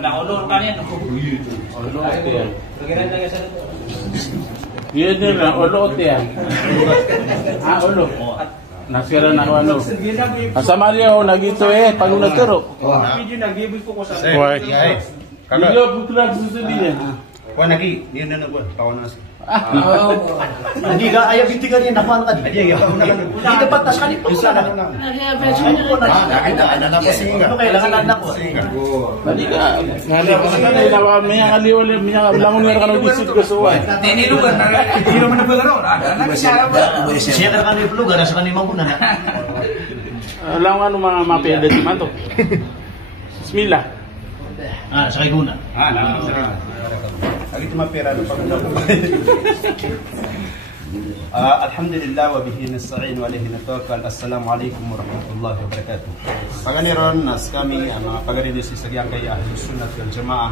ulur kalian. Ulur ya. Iya dia ulur ya. Ulur. Nasira na ano. Asama dia nagito paguna tero. Video nag-ibig ko sa. Why? Video bukla susubihin. Kuan lagi, niyo na kuan, kawan na. Hindi ka ayaw bitigan niya nakuha ka. Hindi dapat tas kanip po sana. Nakita na po singa. Ano kailangan na po? Hindi ka. Ngali ko sa nawa miya kaliwala miya langon nga kanu disit ko suwa. Tini lugar na hindi naman na pagano. Siya ka kanip lugar sa kanimang kuna. Alam ano mga mapeda di man to. Bismillah. Sa kay kuna. Lagi tu mapera pag alhamdulillah wa bihi nasta'in wa alayhi natawakkal. Assalamualaikum warahmatullahi wabarakatuh. Paganiron nas kami ang mga pagarido sa sagyang kay Ahlus Sunnah wal Jamaah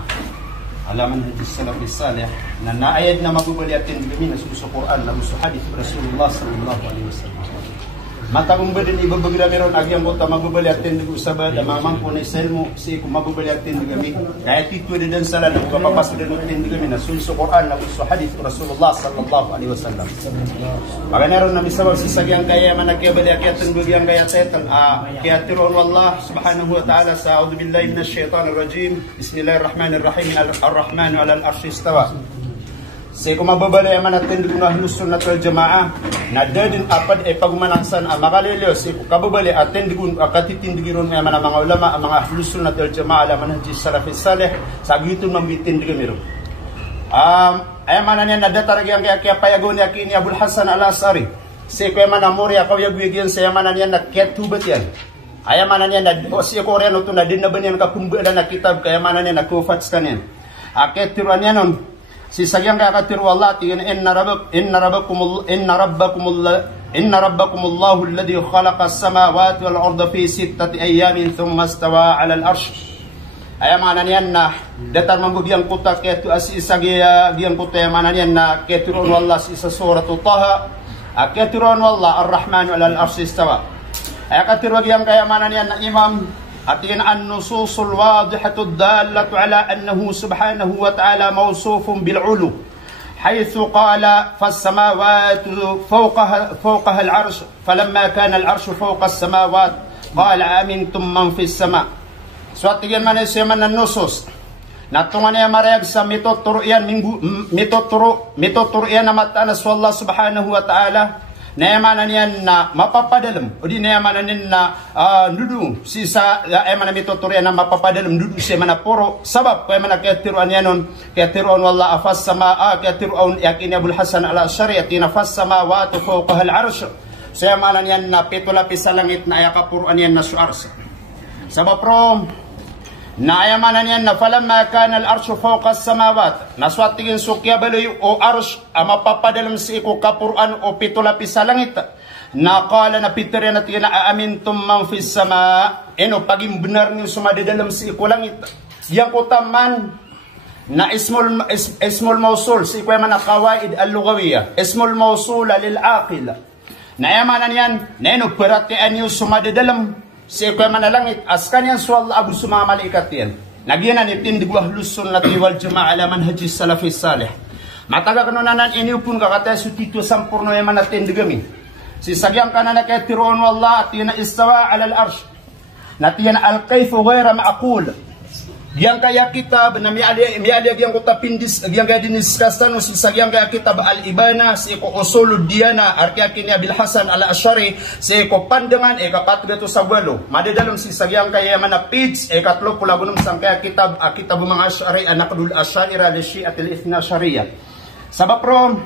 ala manhaj as-salaf as-salih na naayad na mabubaliatin kami na sa Quran na sa hadith Rasulullah sallallahu alaihi wasallam. Matagong ba din ibabagira meron agyang kota mabubaliatin dugo sa bad mamang po na iselmo si kung mabubaliatin dugo kami kahit ito din sala na kung papasok din dugo kami na sa Quran na sa hadith Rasulullah sallallahu alaihi wasallam. Maganeron na misawag si sagyang kaya managkabaliatin dugo yang kaya tetal kaya tiron wallah subhanahu wa ta'ala sa a'udhu billahi minash shaitanir rajim bismillahirrahmanirrahim ar-rahmanu 'alal arshi istawa. Say kung mababalay man natin dito na Ahlus Sunnah wal Jamaah na dadin apad ay pagmanangsan ang makaliliyo si kababali atin dito akatitindigiron may mga ulama ang mga Ahlus Sunnah wal Jamaah ala manhaj salaf salih sa gitun mambitin diga miro ay manan yan nadataraги ang kaya payagon ni akini Abul Hasan al-Ash'ari si kaya man amori akaw yagwigyan sa manan yan nakketubat yan ay manan yan o si Koreano to na din na banyan kakumbulan na kitab kaya manan yan nakufats kanyan aketiruan yan si sagyang kakatiru Allah tingin inna rabbakumullahu alladhi khalaqa as-samawati wal arda fi 6 ayamin thumma istawa 'ala al-arsh ay manan yan na datar mambugyang kuta ketu as isagya gyang kuta manan yan na ketiru Allah sa surah Taha ketiru Allah ar-rahmanu 'ala al-arsh istawa ay katiru gyang kaya manan yan na imam أتين النصوص الواضحة الدالة على أنه سبحانه وتعالى موصوف بالعلو حيث قال فالسماوات فوقها العرش فلما كان العرش فوق السماوات قال أمنتم من في السماء سواتين من يسمى النصوص natungan niya marayag sa mitoturian namatana sa Allah subhanahu wa ta'ala nayamanan yan na mapapadalam o di nayamanan yan na nudung si sa ayamanan mitoturian na mapapadalam nudung siya manapuro sabab kaya manakatiruan yan nun katiruan wallah afas sama katiruan yakin Abul Hasan al-Ash'ari yakin afas sama wa tufuqah al-arsh so yamanan yan na pitulapis sa langit na ayakapuruan yan na suars sabab pro na ayamanan yan na falamma kana al-arshu fawqa as-samawat naswatigin sukya baloy o arsh mapapadalam si iko kapuruan o pitulapis sa langit na qala na pitirian at aamintum man fis sama eno paging benar niyo sumadadalam si iko langit yang kutaman na ismul mawsul si iko man qawaid al-lughawiyya ismul mawsula lil aqil na ayamanan yan na eno peratian niyo sumadadalam si iko'y manalangit askan yan so Allah abu sumama malaikat yan nagyanan itindig Ahlus Sunnah wal Jamaah ala manhaj salaf salih mataga kanunanan iniupun kakatay su tito sampurno yung manatindig kami si sagyang kanan na kay tiroon wallah at yun na istawa ala al-arsh natiyan al-kayfu ghayra ma'akul yang kaya kitab na mialig yang kuta pindis yang kaya diniskasan si sagyang kaya kitab al-ibana si ko usulud diyana arkia kini Abil Hasan al-Ash'ari si ko pandangan kapatgato sa walo madadalom si sagyang kaya mana page katlo pulagunum sang kaya kitab kitab mga Ash'ari anakdul Ash'aira li Syi'atil Ithna Syariyah sabab rom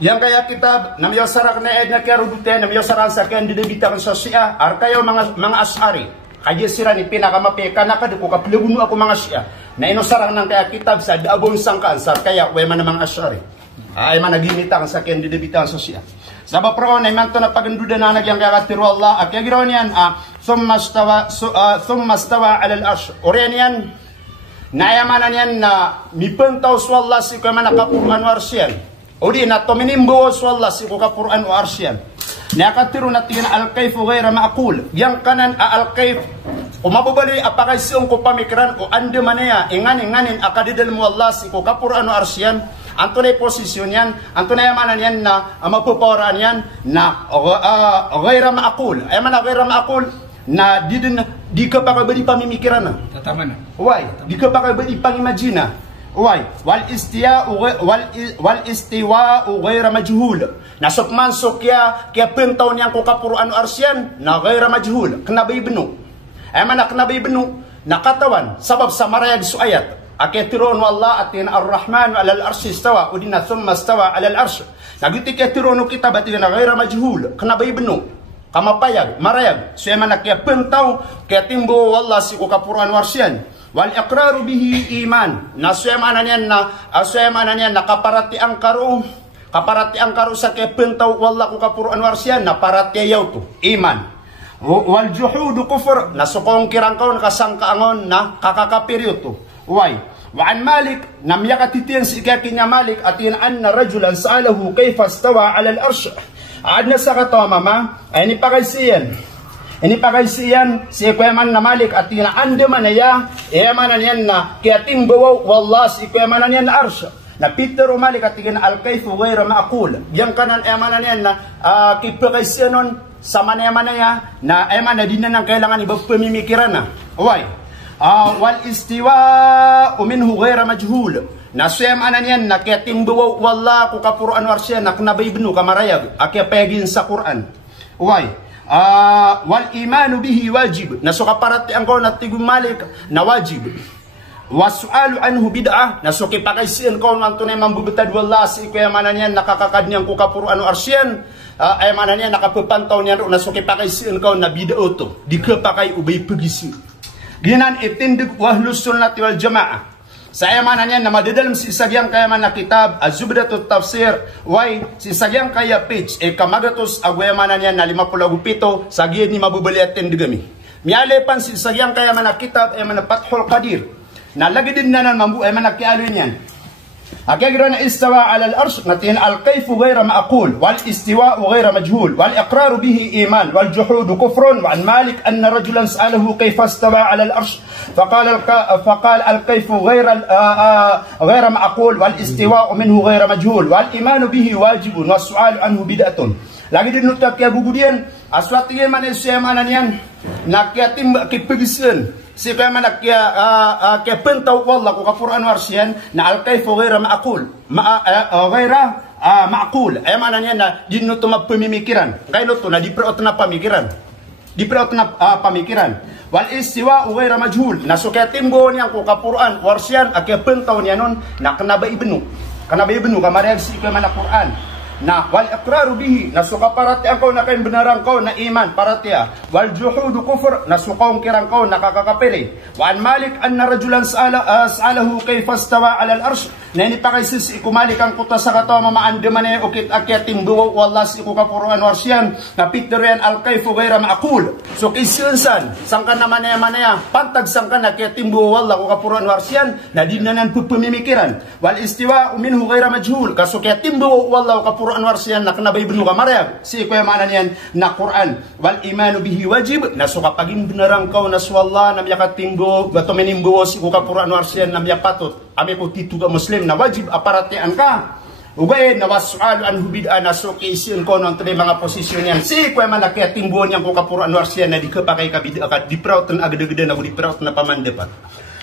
yang kaya kitab na miyasarak na edna kaya rudute na miyasaran sa kaya didebitakan sa Syiah arkayo mga Ash'ari kaya sira ni pinakamapi kanaka di ko kaplibuno ako mga Syiah na inosarang ng kaya kitab sa daabong sangkaan sa kaya way man mga Ash'ari ay man naginitang sa kaya didebitakan sa Syiah sabab pro na iman to na paganduda na nagyang kaya katiru Allah at kaya giraw niyan thumma stawa ala al-arsh oriyan yan nayamanan yan na mipantaw sa Allah si kaya man nakapuruan o arsyan o di na to minimbo sa Allah si ko kapuruan o arsyan Nakatiro natin al-kayf ghaira ma'qul. Yang kanan al-kayf o mababali apakay siyong ko pamikiran o ande manaya inganin akadidal mo Allah si ko kapurano arsyan antunay posisyon yan antunay manan yan na mapupawaraan yan na ghaira ma'qul ay man ghaira ma'qul na di ka pakabali pamimikiran na Tama na. why di ka pakabali pangimagina why wal istiwa ghaira majhul nasukman sukya kaya pentaw niyang ko kapurano arsyan na ghaira majhul kanabay benu ay manak na bibinu nakatawan sabab sa marayag su ayat aketiron wallah atin ar-rahman ala al-arsh istawa udina thumma istawa ala al-arsh nagiti ketiron kita batin na ghaira majhul kana bibinu kamapayag marayag so ay manak ya pentaw kaya timbo wallah si ko kapuruan warsyan wal iqraru bihi iman nasuyamanan yan na kaparati ang karo sa kaya pentaw wallah ko kapuruan warsyan na parati yaw to iman wal juhudu kufur nasukong kirangkaw nakasangkaangon na kakakapiryoto why wa an Malik namyakatitiyan si ikakinya Malik atin anna rajulan sa'alahu kayfa istawa ala al-arsh adna sa katawa mama ay ini pagaysiyan si ikweman na Malik atin ande manaya emanan yan na kiating bawaw wallas ikweman yan na arsh na Peter o Malik atin al-kayfu ghaira ma'qul yang kanan emanan yan na kipagaysiyanon sa manaya na emana din na ng kailangan ibang pamimikiran na. Why? Wal istiwa minhu ghaira majhul. Na suyamanan yan na kaya timbawaw wala ko kapuruan warsya na knabay binu kamarayag akya pegin sa Quran. Why? Wal imanu bihi wajib. Na so kaparati ang ko na tigumalik na wajib. Wasu'alu anhu bid'ah. Na so kipakaisian ko ng tunay mambubutad wala si ikuyamanan yan nakakakad niyang ko kapuruan warsyan. Ay mana niya nakapapantaw niya ro nasuki pakay siun kaw na bid'ah to di ka pakay ubay pagisi ginan itindig wahlus sunnati wal jamaah sa ay mana niya na madadalam si sagyang kaya man na kitab az-zubdatut tafsir why si sagyang kaya page kamagatos agway mana niya na 57 sagid ni mabubali at tindigami mialepan si sagyang kaya man na kitab ay man na Fathul Qadir na lagi din na nan mambu ay man nakialin yan أكيد استوى على الأرش نتين الكيف غير معقول والاستواء غير مجهول والإقرار به إيمان والجحود كفر وعن مالك أن رجلا سأله كيف استوى على الأرش فقال الكيف غير معقول والاستواء منه غير مجهول والإيمان به واجب والسؤال عنه بدعة lagi dinutak ya gugudian aswatiye manusia mananian nakiatim kipigisen si kaya manak kaya pentaw wallah ko kapuran warsyan na al-kayfu ghaira ma'qul ghaira ma'qul ay mananian na dinuto mapamimikiran kayo to na dipreot na pamikiran wal istiwa ghaira majhul na so kaya timbo niyang ko kapuran warsyan akya pentaw niya nun na kanabay ibnu kamarayag si kaya manak Quran na wal iqraru bihi nasuka parati angkaw na kain benarang kau na iman paratia wal juhudu kufur nasukaw kirang kau nakakakapiri wa an Malik anna rajulan sa'alahu kayfa istawa ala al-arsh na ini pakaisis iku Malik ang kuta sa katawa mamaan demane ukit akyating buwaw wallas iku kapuruan warsyan na piterian al-kayfu ghaira ma'qul so kisinsan sangkan naman ya pantag sangkan akyating buwaw wallah ko kapuruan warsyan na dinanan pupumimikiran wal istiwa minhu ghaira majhul kaso kyating buwaw wallah ko Quran warsyan na kanabay benu kamarayag si kuya manan yan na Quran wal imanu bihi wajib na so kapagin benarang kau na swalla na miyakat tinggo bato menimbo si kuka Quran warsyan na miyapatot ame ko titu ka muslim na wajib aparatian ka ugay na wasu'alu anhu bid'a na so kaisin ko ng mga posisyon yan si kuya man na kaya timbo niyang kuka Quran warsyan na di ka pakay ka bid'a ka di proud na agad-agad na di proud na pamandepat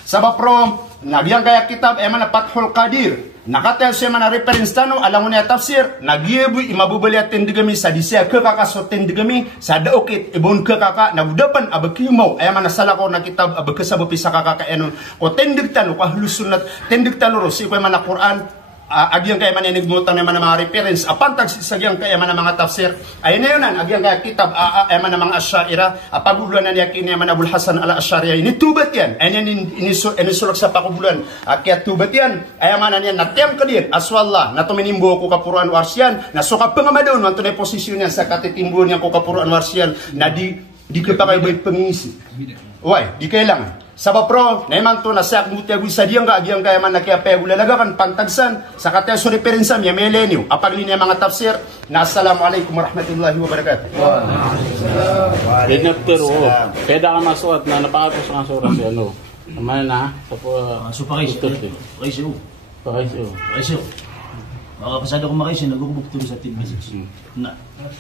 sabab pro nagyang kaya kitab ay man na Fathul Qadir nakata siya man na reference tano alam mo niya tafsir nagyebu imabubali at tindigami sa disya kakakasot tindigami sa daokit ibon kakaka nagudapan abakimaw ay man na salako na kitab abakasabupi sa kakakaenon o tindig tano kahlusunat tindig tano ro si man na Quran agyang kaya man inigmutan naman ng mga reference apantag sagyang kaya man ng mga tafsir ay na yunan agyang kaya kitab ay man ng mga asyaira paguluan na niya kini man Abul Hasan al-Asy'ari ini tubat yan ay yan inisulak sa pakubuluan kaya tubat yan ay man yan natiyang kadir aswallah na tuminimbo ko kapuruan warsyan na suka pangamadon wanto na posisyon yan sa katitimbo niya ko kapuruan warsyan na di kapakay bay pangisi why di kailangan Sabab pro, naman to nasak mutia gu sa diyang kaagyang kaya man nakiapaya gulalaga kan pantagsan sa kataya so referensam ya milenyo apag linya mga tafsir na assalamualaikum warahmatullahi wabarakatuh. Dinapter o. Pwede ka masuot na napakatos ang asura si ano. Naman na. So pakisyo. Pakisyo. Pakisyo. Pakisyo. Pasado ko makisyo, nagugubog tuloy sa team message. Na.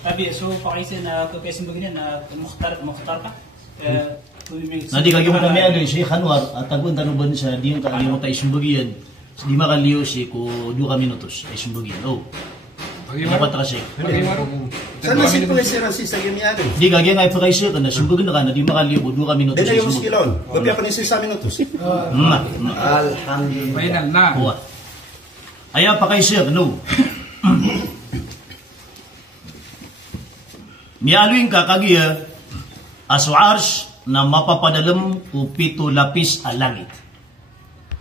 Abi, so pakisyo na kapiyasin bagay na mukhtar ka? Nadi kagi mo na may ano, si Khanwar, at tagun tanuban sa diyang kaaliyo tayo sumbagian. Di makaliyo si ko 2 minutos ay sumbagian. Oh. Dapat kasi. Sana si Professor si sa gimiado. Di kagi nga ipakaisyo ka na sumbagian na ka na di makaliyo ko 2 minutos. Dena yung skilon. Babi ako ni sa minutos. Alhamdulillah. Final na. Kuha. Aya pakaisyo no. Mialuin ka kagiya aswarsh na mapapadalam o 7 lapis a langit.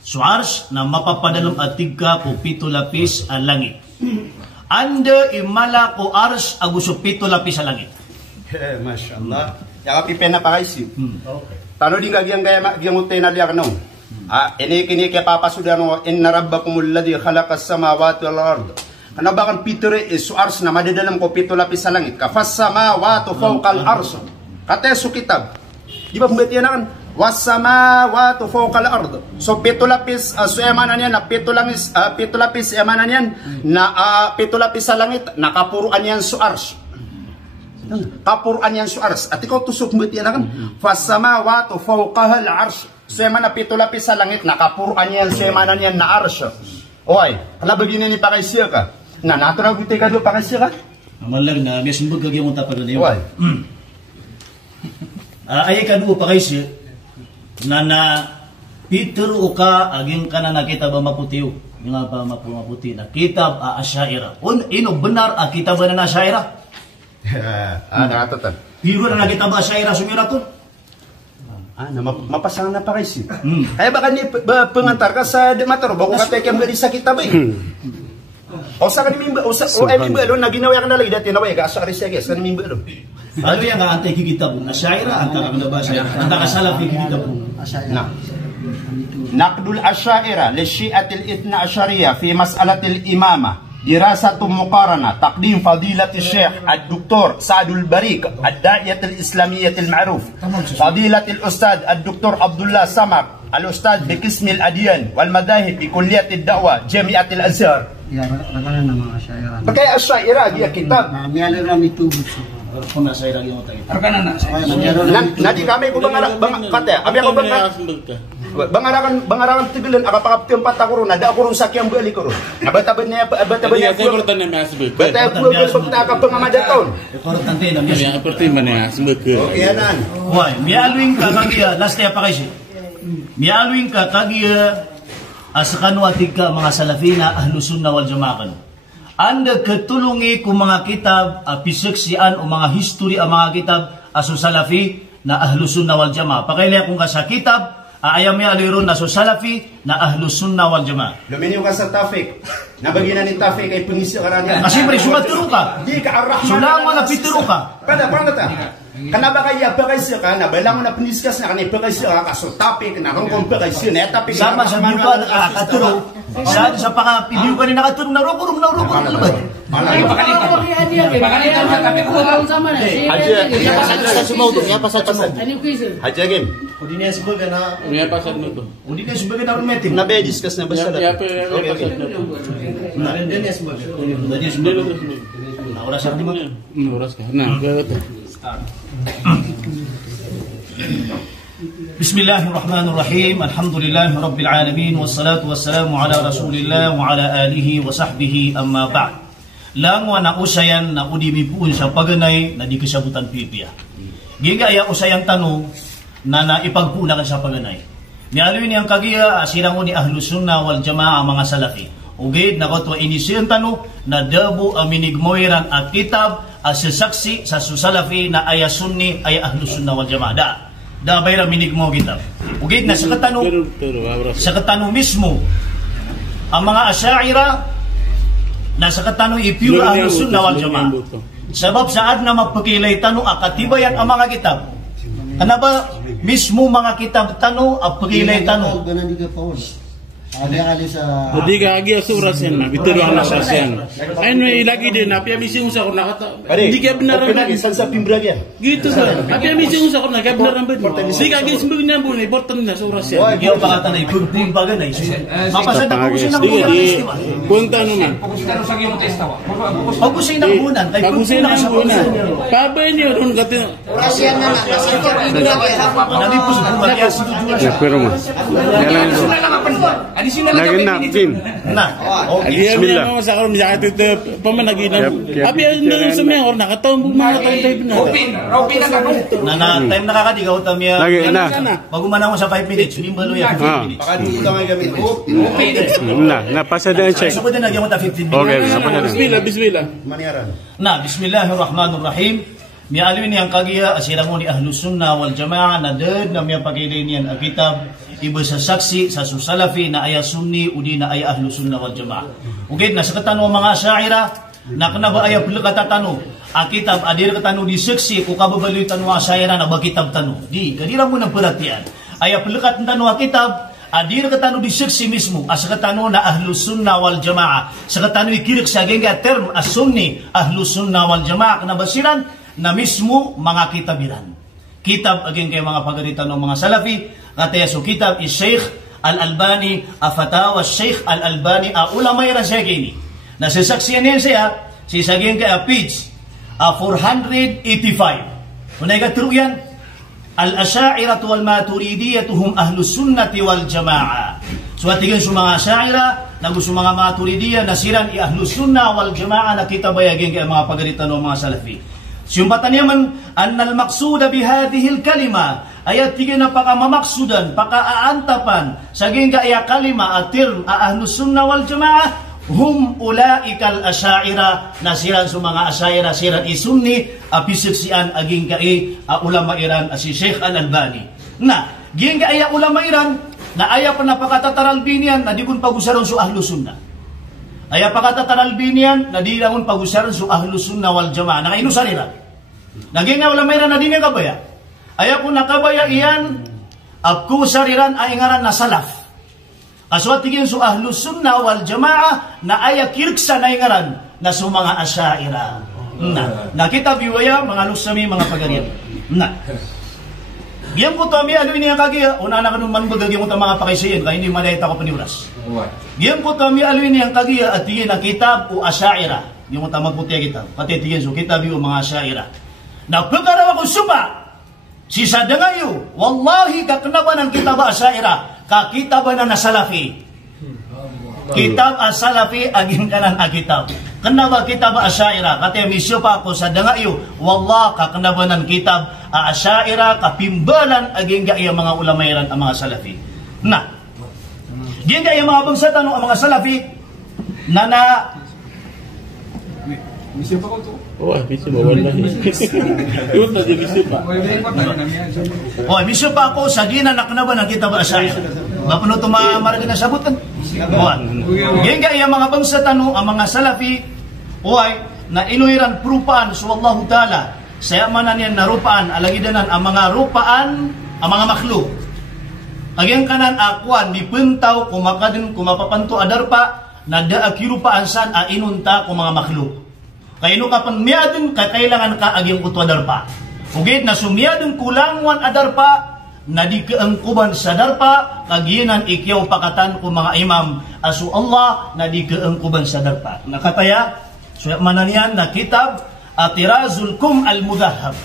Suars na mapapadalam at tigka o 7 lapis a langit. Anda imala ko ars aguso 7 lapis a langit. Mashallah. Yaka pipen na pakaisyo. Tano din kagyang kaya magyang utay na liyak no. Ini kini kaya papasudano inna rabbakumul ladhi khalaqas samawati wal ard. Kanabakan piture suars na madadalam ko 7 lapis a langit. Kafas samawati fawqal ars. Kateso kitab. Di ba pumbetia na kan? Wasamawatu fawqal ard. So 7 lapis so emanan yan na 7 lapis emanan yan na 7 lapis sa langit nakapuruan yan suars. Kapuruan yan suars. At ikaw tusok pumbetia na kan? Wasamawatu fawqahal ars. So emanan na 7 lapis sa langit nakapuruan yan so emanan yan na ars. Oy, kala begini ni pakaisya ka. Na nato na gutay ka do pakaisya ka? Amalang na may sumbag kagi mo tapad na yun. Oy. Ay kaduo pa kayo na Peter o ka aging ka na nakita ba maputiyo nga ba maputi na kitab a Asyaira ino benar a kitab na Asyaira Nakatatan. hiro na nakita ba Asyaira sumiraton Mapasang na pa kayo. Kaya baka ni pengantar ka sa dematero bago ka tayo kaya sa kitab o sa kanimimba o ay mimba na ginawa ka na lagi dati naway ka sa karisya sa kanimimba ano yang antay kikitab Asyaira antara ka ba Asyaira antara salaf kikitab Naqdul Asyaira li Syi'atil Ithna Asyariyah fi mas'alatil imamah dirasatu muqarana taqdim fadilat Syekh Ad-Doktor Sa'dul Barik Ad-Da'iyat Al-Islamiyyah Al-Ma'ruf Fadilat Al-Ustad Ad-Doktor Abdullah Samar Al-Ustad bi Qism Al-Adyan wal Madahib bi Kulliyat Ad-Da'wah Jami'at Al-Azhar. Ya, bagaimana nama Asyaira? Pakai Asyaira dia kitab. Mialam itu. Kuna Asyaira yung tayo. Arkanan na. Nadi kami ko kate. Abi ako bangarakan tigilan akapakap tempat ako ron. Ada ako ron sakyang bali ko ron. Nabatabad niya Iya, saya bertanya mas bek. Bata ko pagta ka pangamadan. Importante na Yang pertama nih mas bek. Okay nan. Why? Mialuing ka kagiya last day pa kayo. Mialuing ka kagiya asakano atig ka mga salafina ahlus sunna wal jamaah. Anda ketulungi ku mga kitab pisaksian o mga history ang mga kitab aso salafi na ahlus sunna wal jamaah. Pakaila kung ka sa kitab ayam ya aliron na so salafi na ahlus sunna wal jamaah. Luminyo ka sa Tafik. Nabaginan ni Tafik kay pengisi karanya. Kasi pre sumat ka. Di ka arrahman. Sulangan na pitero ka. Pada ta. Kanaba kaya pagkaisya ka na balang na piniskas na kanay pagkaisya ka kaso Tafik na kung pagkaisya na Tafik sama sa biukan nakaturo. Sa pakapidiw ka ni nakaturo na rokor lubad. Haji Agim. Udinya sebagai na Iya pasal itu. udinya sebagai na meeting. Nabe discuss na basta. Ya pasal itu. Udinya sebagai. Udinya sebagai. Nah, ora sardi mo. Uras ka. Nah, betul. Bismillahirrahmanirrahim. Alhamdulillahi rabbil alamin wassalatu wassalamu ala Rasulillah wa ala alihi wa sahbihi amma ba'd. Langwa na usayan na udimipun sa paganay na di kasabutan pipia. Gigaya usayang tanong na naipagpunakan sa paganay. Nialoy niyang kagiya asirang ni ahlus sunnah wal jamaah mga salafi. Ugid na kotwa inisiyang tanong na dabo aminigmoiran at kitab as saksi sa salafi na aya sunni aya ahlus sunnah wal jamaah. Da bayra minigmo kitab. Ugid na sa katanong mismo ang mga Asyaira na sa katanong ipure ahlus sunnah wal jamaah. Sebab saat na magpakilay tanong akatibayan ang mga kitab. Ano ba mismo mga kitab tano aprilay tano. Ganan di ka paon. Ali-ali sa... Jadi kagi surat sen na bitur ang nasasen. Ayun may lagi din apya missing sa ko nakata. Hindi kaya benaran Pernah sa pimbra dia. gitu sa. Apya missing sa ko na kaya benaran ba. Di kagi sembug na bu ni borton na surat sen. Yung pakatan ay pun baganay. Mapasada ko siya ng Di bulan di festival. kunta no man. Ako siya ng bulan kay pun Bagusin na ang una. Pabay niyo ron kati. Nabi po sa bagay sa Ya, pero mas. Lagi napkin. na. Dia Bismillah. mo sa karon sa ito pamanagina. Yep. Abi ano sa mga or nakataon mga taon tayo na. Na time nakakadigaw tamya. Lagi na. Magumana mo sa 5 minutes, limbalo ya 15 minutes. Pakalimutan nga gamit. Napasada ang check. Sa pwede nagyan mo ta 15 minutes. Okay, napasada. Bismillah, bismillah. Maniaran. Na, bismillahirrahmanirrahim. Mialwin yang kagiya asira mo ni Ahlus Sunnah wal Jamaah na dad na miya pagilin yan ang kitab iba sa saksi sa susalafi na aya sunni udi na aya Ahlus Sunnah wal Jamaah. Okay, nasa katano mga Asy'ariyah na kanaba aya pula katatano ang kitab adir katano di saksi ko kababaloy tano Asy'ariyah na bakitab tano. Di kadira mo ng perhatian. Aya pula katano ang kitab adir katano di saksi mismo as katano na Ahlus Sunnah wal Jamaah. Sa katano ikirik sa genga term as sunni Ahlus Sunnah wal Jamaah kanabasiran na mismo mga kitabiran. Kitab aging kay mga pagalitan ng mga salafi, kataya so kitab is Sheikh Al-Albani, Fatawa Sheikh Al-Albani, ulama yan siya kini. Nasisaksiyan niya siya, si saging kay page 485. Unay ka yan, Al-Asy'ariyah wal Maturidiyah hum Ahlus Sunnati wal Jamaah. So atigin sa mga Asy'ariyah, na gusto mga Maturidiyah, nasiran Ahlus Sunnah wal Jamaah na kitabayagin kay mga pagalitan ng mga salafi. Sumpatan yaman annal maqsuda bihadhihi kalima ayat tiga na pakamaksudan pakaaantapan saging kaya kalima atir Ahlus Sunnah wal Jamaah hum ulaikal Asy'ariyah nasiran sa mga Asy'ariyah siran isunni apisiksian aging kay ulama Iran si Sheikh Al-Albani na ging kaya ulama Iran na aya pa napakatataralbinian na di kun pagusaron sa Ahlus Sunnah aya pakatataralbinian na di lang pagusaron sa Ahlus Sunnah wal Jamaah na kainusar ira naging nga wala mayroon na din nga kabaya. Ayaw kung nakabaya iyan, abku sariran ay ngaran na salaf. Aswat tigin su Ahlus Sunnah wal Jamaah na aya kirksa na ngaran na su mga Asy'ariyah. Nakita biwaya mga lusami mga pagarian. Diyan ko to ami ano ini kagiya una na kanun man bagagi mo ta mga pakaysayan kay hindi madayta ko paniuras. Diyan ko to ami ano ini ang kagiya at tigin na kitab o Asy'ariyah. Di mo ta magputi kitab. Pati tigin su kitab o mga Asy'ariyah. Na pagkaraw ako suba, si sadangayo, wallahi kaknaban ng kitab Asy'ariyah, kakitaban na salafi. Kitab As-Salafi aging kanan agitab. Kenapa kitab Asy'ariyah? Kata misyo pa ako sadangayo, wallah kaknaban ng kitab Asy'ariyah, kapimbalan aging gaya mga ulama iran ang mga salafi. Na, diyan gaya mga bangsa tanong ang mga salafi, na Misyo pa ko to. Oh, misyo ba wala. Yun na di misyo pa. Oh, misyo pa ako sa di na naknaban ng kitab Asy'ariyah. Mapuno to marami na sabutan. Oh, yan kaya mga bangsa tanong ang mga salafi, oy, na inuiran prupaan so Allah Ta'ala. Saya manan yan na rupaan, alagidanan ang mga rupaan, ang mga makhluk. Agyang kanan akuan, dipentaw, kumakadin, kumapapanto adarpa, na daakirupaan san a inunta kung mga makhluk. Kaya ino kapan miyadin kakailangan ka agyang utwa darpa. Ugit na sumiyadin kulangwan adarpa na di keengkuban sa darpa kaginan ikyaw pakatan ko mga imam asu Allah na di keengkuban sa darpa. Nakataya so mananian na kitab Atirazul Kum Al-Mudahhab.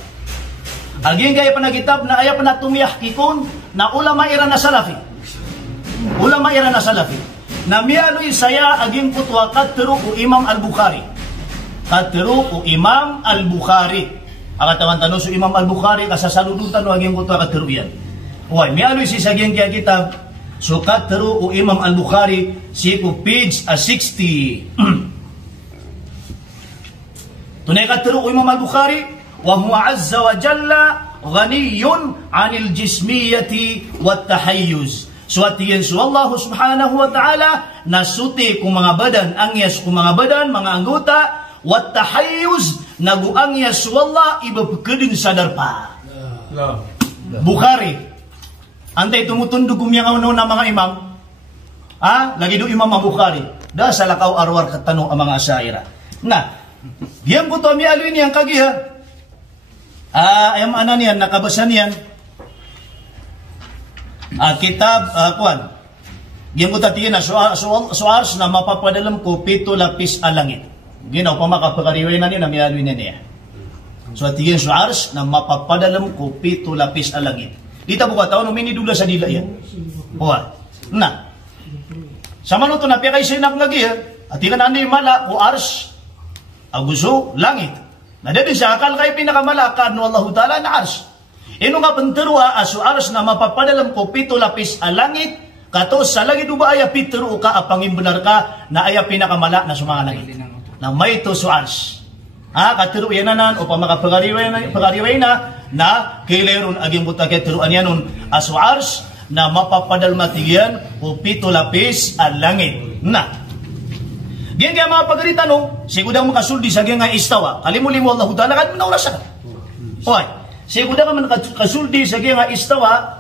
Aging kaya panagitab na aya panatumiyah kikon na ulama ira na salafi. Ulama ira na salafi. Na miyaloy saya aging putwa katru ko Imam Al-Bukhari. Katero o Imam Al-Bukhari. Ang katawan tanong so Imam Al-Bukhari kasasaludutan o aging kuto katero yan. Uy, may aloy si saging kaya kitab. So katero o Imam Al-Bukhari si ko page 60. Tunay katero o Imam Al-Bukhari wa huwa azza wa jalla ghaniyun anil jismiyati wat tahayyuz. So at yan so Allah subhanahu wa ta'ala nasuti kung mga badan, angyas kung mga badan, mga anggota wat tahayyuz naguang yaswalla iba pagkadin sa darpa. Bukhari Antay tumutundog kumyang na mga imam. Lagi do Imam Bukhari. Da sa lakaw arwar katano ang mga asaira. Na, yan po to mi alwin yang kagiha. Ayam anan yan, nakabasan yan. Kitab, kuan. Yan po tatiyan na, suars na mapapadalam ko, 7 lapis alangit. Ginaw pa makapagariway na niya, na mi alwin na niya. So atiyan suars na mapapadalam ko, 7 lapis alangit. Dita po kataon, minidula sa dila yan. Kuan. Na, sama nung ito na piyakay sinak lagi at ikan ano yung mala o ars aguso langit na dito siya akal kayo pinakamalakad no Allah Ta'ala na ars ino nga pantarua aso ars na mapapadalam ko 7 lapis a langit kato sa lagi duba aya pitero ka apangin benar ka na aya pinakamala na sumanga langit na may to so ars katero yan nanan o pagariway na kaileron aging buta keteruan yan nun aso ars na mapapadalmatiyan o 7 lapis ang langit. Na. Diyan kaya mga pagarita no, sigudang makasuldi sa nga istawa. Kalimulimu Allah Ta'ala kan naurasan. Hoy, sigudang makasuldi sa nga istawa,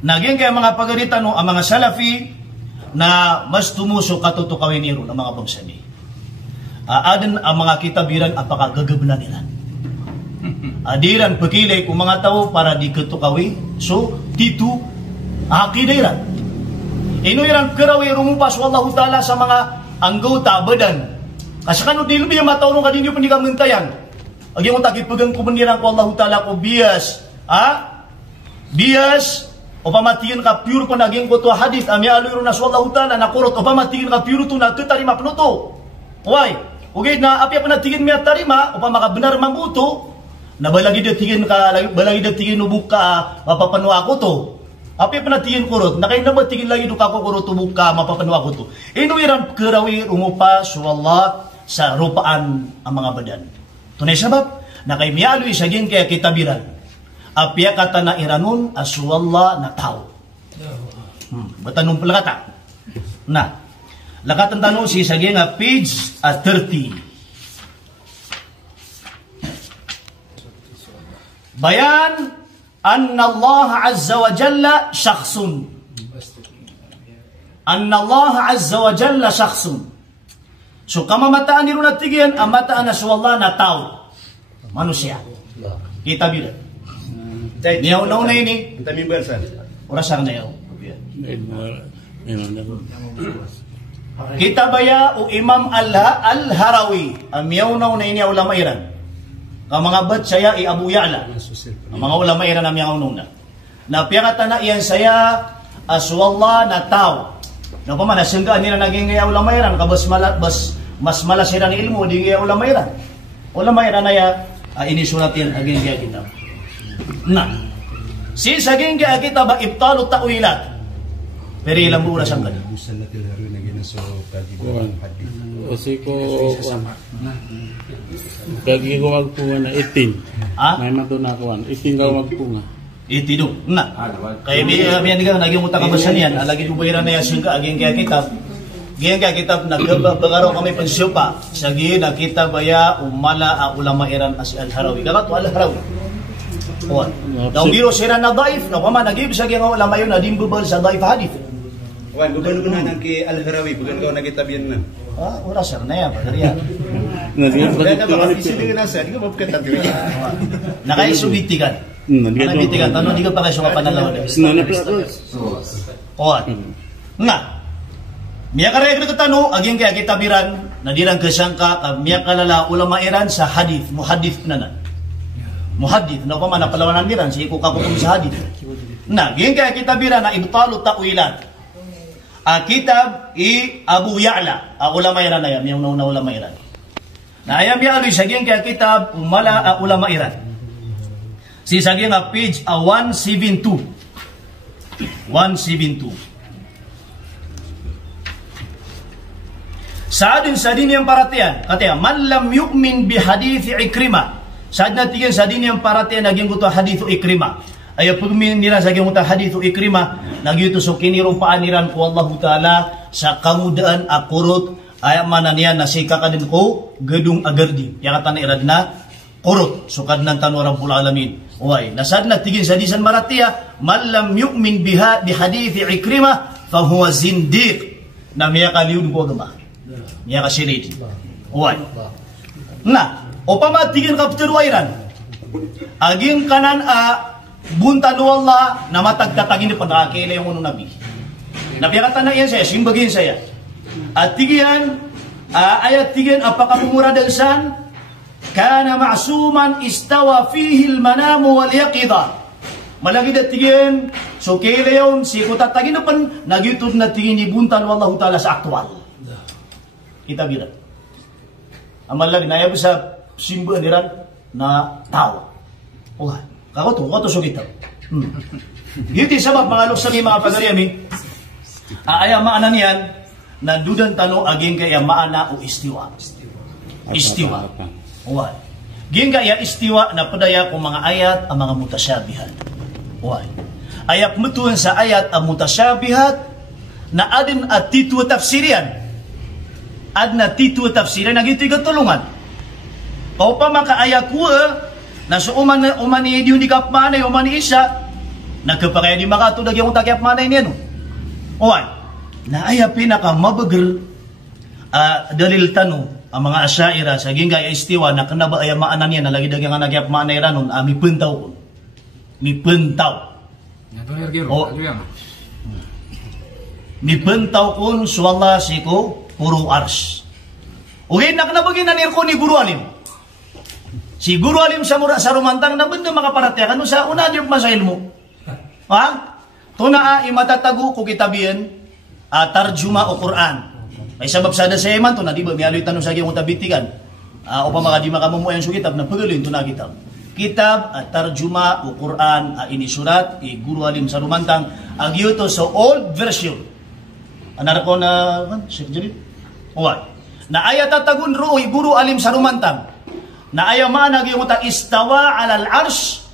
nagyan kaya mga pagarita no, ang mga salafi na mas tumuso katutukawin niro ng mga bagsani. Adan ang mga kitabiran apakagagabna nila. Adiran pagkilay kung mga tao para di katukawi. So, dito akidiran. Inuiran karawi rumupas wallahu ta'ala sa mga anggota badan. Kasi kano di lubi yung matawang kadinyo pandikamentayan. Agi mo takipagang kumandirang ko wallahu ta'ala ko bias. Bias o pamatiyan ka pure ko naging ko to hadith. Ami aluro na wallahu ta'ala na kurot o pamatiyan ka pure to na ketarima penuto. Why? Okay na apya panatigin miya tarima o pamakabenar mabuto. Na balagi datigin ka, balagi datigin ubuk ka mapapanwa ko to. Api panatigin kurot, na kayo naman tigin lagi duka ko kurot tubuk ka, mapapanwa ko to. Inuiran karawi umupas wallah sa rupaan ang mga badan. Tunay sabab, na kay miyaloy sa gin kaya kitabiran. Apya kata na iranun aswallah na tao. Batanong pala kata. Na, lakatan tanong si sa gin nga page 30. Bayan anna Allah azza wa jalla syakhsun. Anna Allah azza wa jalla syakhsun. So kamamataan niro natigian amataan na suwalla na tao. Manusia. Kita bila. Niyaw na ini. Kita mimbarsan. Orasan na yaw. Kita baya o Imam Al-Harawi. Amiyaw na ini ulama Iran. Ang mga bat saya Abu Ya'la. Ang mga ulama Iran amiyang ununa. Na piyakata na iyan saya aswallah na tao. Na pa man nasanggaan nila naging ulama Iran kabas mas malasiran ilmu di ulama Iran. Ulama Iran aya ini surat yan aging kaya kita. Na si saging kaya kita ba ibtalu ta'wilat. Pero ilang buras ang gani. Kasi ko kagi ko magpunga na 18. May matuna ko 18 ka magpunga. Itido. Na. Kaya biyan nga naging mutakabasan yan. Alagi dubayran na yan singka aging kaya kitab. Gyan kaya kitab nagbagaro kami pensyo pa. Sagi na kita baya umala ulama Iran as Al-Harawi. Kakat Al-Harawi. Kuan. Daw biro sira na daif. Na pama nagib sa gyan ulama yun na dimbubal sa daif hadith. Wan, bubalo na nang ki Al-Harawi. Bukan kau nagitabian na. Orasar na yan. Padariyan. Nakaisubitikan. Nakaisubitikan. Tanong di ka pa kayo sa panalaw. Nga. Miya ka rin katano, aging kaya kitabiran, na dirang kasangka, miya kalala ulama Iran sa hadith, muhadith na na. Muhadith, na pa man napalawanan Iran, sige ko kakukum sa hadith. Na, aging kaya kitabiran na ibtalu ta'wilat. Kitab Abu Ya'la, ulama Iran na yan, yung nauna ulama Iran. Na ayam ya alu saging kaya kitab umala ulama Iran. Si saging page 172. 172. Sadin yang paratian, katanya man lam yu'min bi hadits Ikrimah. Saad natin sadin yang paratian naging kuto hadits Ikrimah. Ay pagmin nila saging kuto hadits Ikrimah, nagyuto so kinirumpaan niran ko Allah Taala sa kamudaan akurot ay mana niya nasika kadin ko gedung agardi. Yang kata na irad na Qurut sukad nan tanu Rabbul Alamin. Wai nasad na tigin sadisan maratia man lam yu'min biha bi hadits Ikrimah fa huwa zindiq. Na miya kaliun ko gama. Miya ka silid. Wai. Na upama tigin kapter wairan. Aging kanan bunta do Allah na matagtatagin ni padakile yung nabi. Napiyakatan na yan saya, simbagin saya. At tigian, ayat tigian apakah pemuradasan kana ma'suman istawa fihi al-manamu wal yaqidha. Malagi da tigian, so kailayon si kutatagin na pan nagitod na tigin ni bunta do Allah Ta'ala sa aktual. Kita bilang. Amal lagi na sa simba niran na tao. Oh, kako to sugita. Yiti sabab mga luksami mga pagariami. Aya maana niyan nandudan tano aging kaya maana o istiwa. Istiwa. Why? Gin kaya istiwa na padaya ko mga ayat ang mga mutasyabihat. Why? Ayat mutuan sa ayat ang mutasyabihat na adin at titu tafsirian. Ad na titu tafsirian nagiti katulungan. Kau pa makaaya ko na so umani di kapmanay umani isa nagkapakaya di makatudag yung tagyap manay niya no. Oy, na aya pinaka mabagal dalil tano ang mga asyaira sa gingay istiwa na kanaba ay maanan niya na lagi dagyang nagyap manay ranon mi pentaw ko. Mi pentaw. Mi pentaw kun suwala siko puro ars. Ugay na kanabagin na nirko ni Guru Alim. Si Guru Alim sa rumantang na benda makaparatiakan sa una diyo sa ilmu. Ha? Tuna imatatago ko kitabian tarjuma o Quran. May sabab sada sa iman to na di ba mialoy tanong sa giyong tabitikan. O pa mga di makamumuyan sa kitab na pagalin to na kitab. Kitab tarjuma o Quran ini surat Guru Alim sa rumantang agyo to sa old version. Anar ko na Sheikh Jalil. Na ayat tatagun ro Guru Alim sa rumantang. Na ayaw maanag yung istawa alal arsh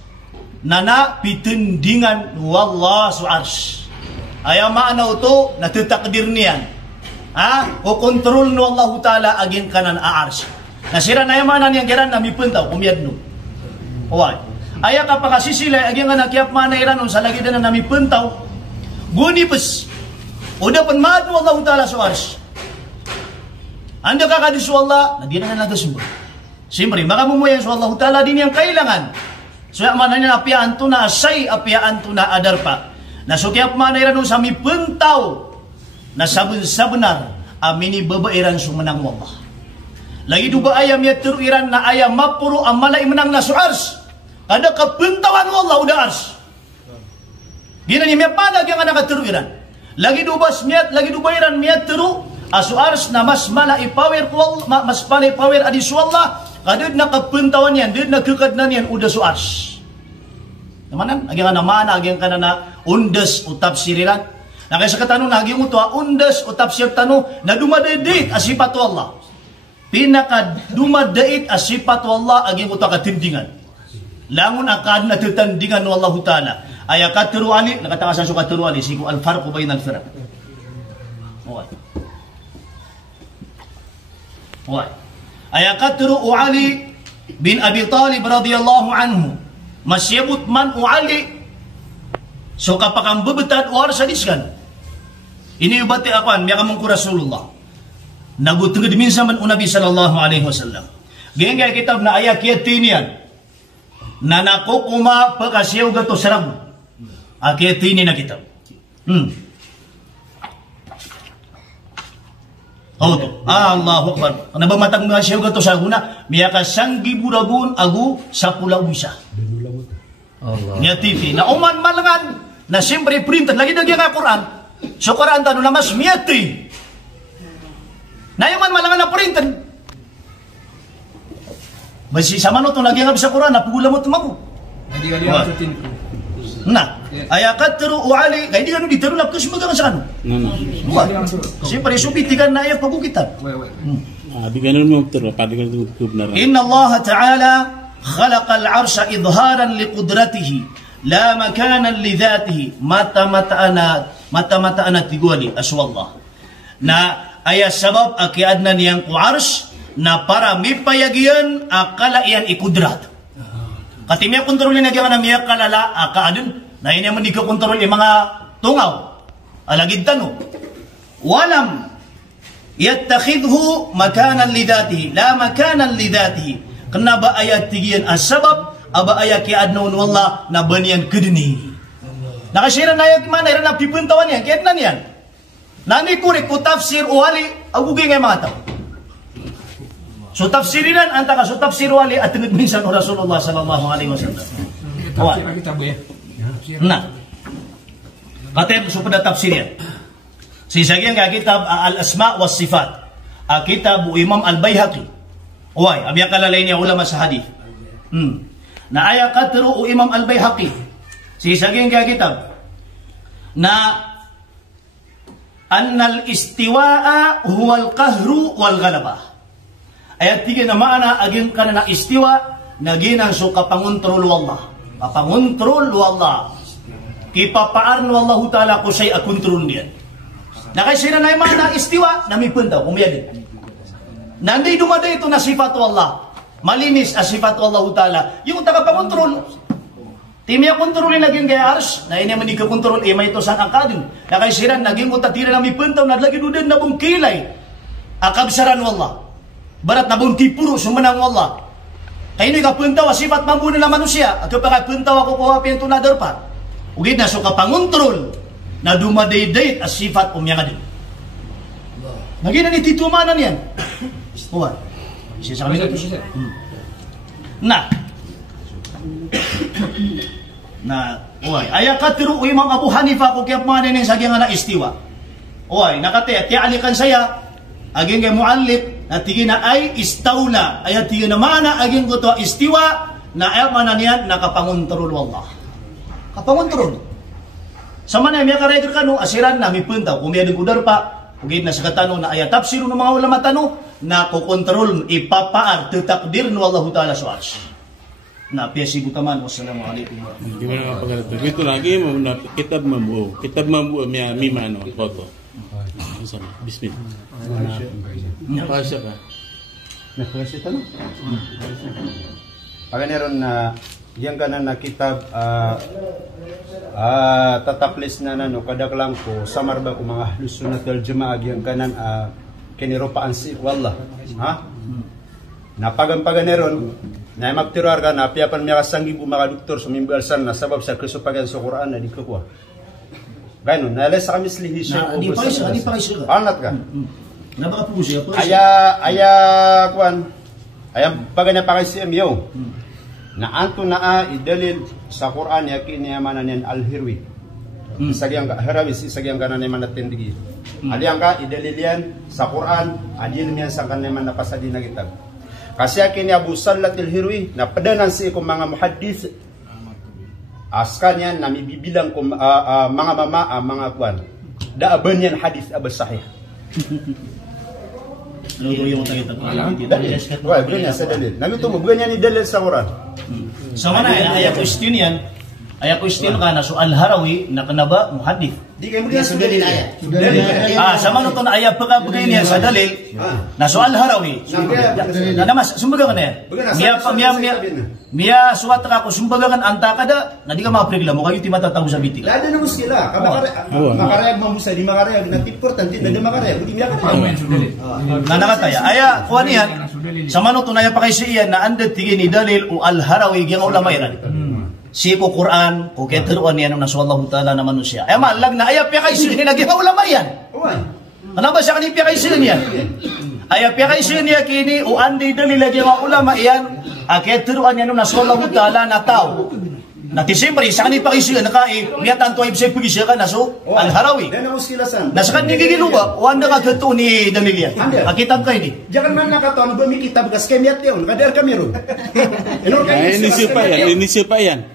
na pitendingan wallah su arsh. Ayaw maanaw to natitakdir niyan. O kontrol no Allah Ta'ala aging kanan arsh. Nasira na yaman niyang kiran na mipuntaw kumiyad no. Ayaw ka pa kasi sila aging anakyap manairan sa lagi na namipuntaw. Gunipes. O dapat maad no Allah Ta'ala su arsh. Anda kakadisu Allah na di na nagasumba. Siyempre, makamumuyan sa Allah Ta'ala din yung kailangan. So, mana niya apiaan to na asay, apiaan to na adar pa. Na so, kaya manairan sa mipentaw na sabun-sabunar amini babairan sumanang Allah. Lagi duba ayam ya teruiran na ayam mapuro ang malay menang na suars. Kada kapentawan Allah udah ars. Gina ni miya panag yung anak teruiran. Lagi dubas miyat, lagi dubairan miyat teru. Asuars na mas malay power ko mas malay power adisu Allah. Kadid na kapuntawan yan, did na kukadnan yan, udah suars. Namanan, aging ka naman, aging ka na undas o tafsiriran. Na kaya sa katanong, aging mo to, undas o tafsir tanong, na dumadait asipatu Allah. Pinaka dumadait asipatu Allah, aging mo to katindingan. Langun akad na tutandingan ng Allah Ta'ala. Ay akad teruali, nakatakas sa teruali, siku al-farqu bayin al-firaq. Ayakat turu Ali bin Abi Talib radhiyallahu anhu masyabut man Ali so kapakang bebetat war sadiskan ini ubati akan miya kamong Rasulullah nagutungod minsan man Nabi sallallahu alaihi wasallam gengay kitab na ayat yatinian na nakukuma pagasiyaw gato sarab akiyatini na kitab Allahu Akbar. Nabamatang mga siya gato sa guna, miyaka sanggi buragun agu sa pulaw bisa. Niya TV. Na uman malangan, na siyempre printed, lagi nagyang nga Quran. So Quran tanong na mas miyati. Na yung man malangan na printed. Basi sa mano itong lagi nga sa Quran, napugula mo tumago. Na, ayakat teru uali, kaya di kan diteru lapkas magang sa ano. Siyempre subitikan na ayat pagukitan. Inna Allah Ta'ala khalaqa al-arsha idharan liqudratihi la makanan lidhatihi mata-mata ana tigwali aswallah. Na ayat sabab akiadna niyang ku arsh na para mipayagian akala iyan ikudrat. Katimya kontrolin na gyan na miya kalala akaadun na iyan man di ka kontrol yung mga tungaw. Alagid tano. Walam yattakhidhu makanan lidatihi la makanan lidatihi. Kena ba ayat tigian asbab aba ayat ki adnaun wallah na banian kedeni. Nakasira na ayat mana ira na pipintawan yan kaya nan yan. Nani kurik ko tafsir wali agugi ngay mga tao. So tafsirinan antaka so tafsir wali at minsan Rasulullah sallallahu alaihi wasallam. Nah. Katib so pada tafsir yan. Sisagyan ka kitab al-asma was sifat. Kitab Imam al-Baihaqi. Uy, abiya kalalay niya ulama sa hadith. Na aya katru Imam al-Baihaqi. Sisagyan ka kitab na annal istiwa'a huwa al-qahru wal ghalabah. Ayat 3 na maana aging kana na istiwa naginan so kapangontrol wallah. Kapangontrol wallah. Kipapaan wallahu ta'ala ko siya akontrol niya. Nakasira na yung maana istiwa namipun daw kumiyadin. Nandi dumada ito na sifat wallah. Malinis as sifat wallahu ta'ala. Yung tagapangontrol. Timya kontrolin naging kaya ars na ini man di ka kontrol may ito sang akadin. Nakasira naging utatira namipun daw nadlagi dudin na bung kilay. Akabsaran wallah. Barat na bunti puro sumanang wallah. Kaya nyo ikapuntaw sifat mambunan na manusia. Kapag ikapuntaw ako kuha pinto na darpa. Ugit na so kapangontrol na dumadayday as sifat umyang adin. Naging na nititumanan yan. Uwan. Isa sa kami. Uway. Ayaw katiru Imam Abu Hanifa kung kaya manin yung sagyang na istiwa. Uway. Nakataya. Tialikan saya. Aging kay muallif na tigina ay istawla ay tigina mana aging ko to istiwa na ay mananian nakapangontrol wallah. Kapangontrol. Sama na miya ka-record kanu asiran na mi puntaw kung miya dugudar pa ugid na sa katano na ay tafsir ng mga ulama tano na kokontrol ipapaar tetakdir no Allah taala suars. Na piyasi butaman wassalamu alaikum warahmatullahi wabarakatuh. Ito lagi mo na kitab mambuo miya mimano foto. Bismillah. Napasya ka? Napasya ito no? Pagkaniron na yang kanan na kitab tataplis na nano kadaklang ko samar ba ko mga ahlus sunnah wal jamaah yang kanan kiniropaan si wallah ha napagampaganeron na magtirar ka na piapan miya kasanggi po mga doktor sumimbalsan na sabab sa kesupagan sa Quran na di ko kuha ganon nalas sa kami slihi siya di pa isa anat ka nabaka po siya aya kuan aya pagana pa kay CMO na anto na idalil sa Quran yakin niya manan yan al-hirwi isagyang harawi isagyang kanan man natindigi aliyang ka idalil yan sa Quran adil niya sa kanan man napasadi na kitab kasi yakin ni Abu Sallatil Hirwi na padanan si ikong mga muhaddis askan yan na mibibilang ko mga mama mga kuan daaban yan hadis abas sahih. Yung kita wah bukan sa dalil nagito mo bukan yan idalil sa Quran sa mana ayat question yan ayat question ka na so al-Harawi na kanaba muhaddith di kayo mga sa dalil ayat sa mana to na ayat pagkabugay niya sa dalil na so al-Harawi na namas sumbaga ka na yan miya suwat ka ko sumbaga kan anta kada na di ka maprigla mo kayo ti matataw sa bitik lada na mo sila makarayag mo sa di makarayag na importante na di makarayag di miya ka na nakataya aya kuha niyan sa mana to na pa kay siya na andet tigin ni dalil o al-Harawi gyang ulama iran si ko Quran ko keteruan yan na sallallahu taala na manusia ay malag na ayap kay siya ni gyang ulama yan ano ba siya kanipya kay siya niya ayap kay siya niya kini o andi dalil gyang ulama yan keteruan yan na sallallahu taala na tao na Disyembre sa kanipya kay siya nakai miya tanto ay siya pagi siya ka na so al-Harawi na sa kanipya gigiluwa wanda ka gato ni dalil yan akitab kay di jangan man nakaton ba mi kitab gas kemiyat yon kadar kami ron inisip pa yan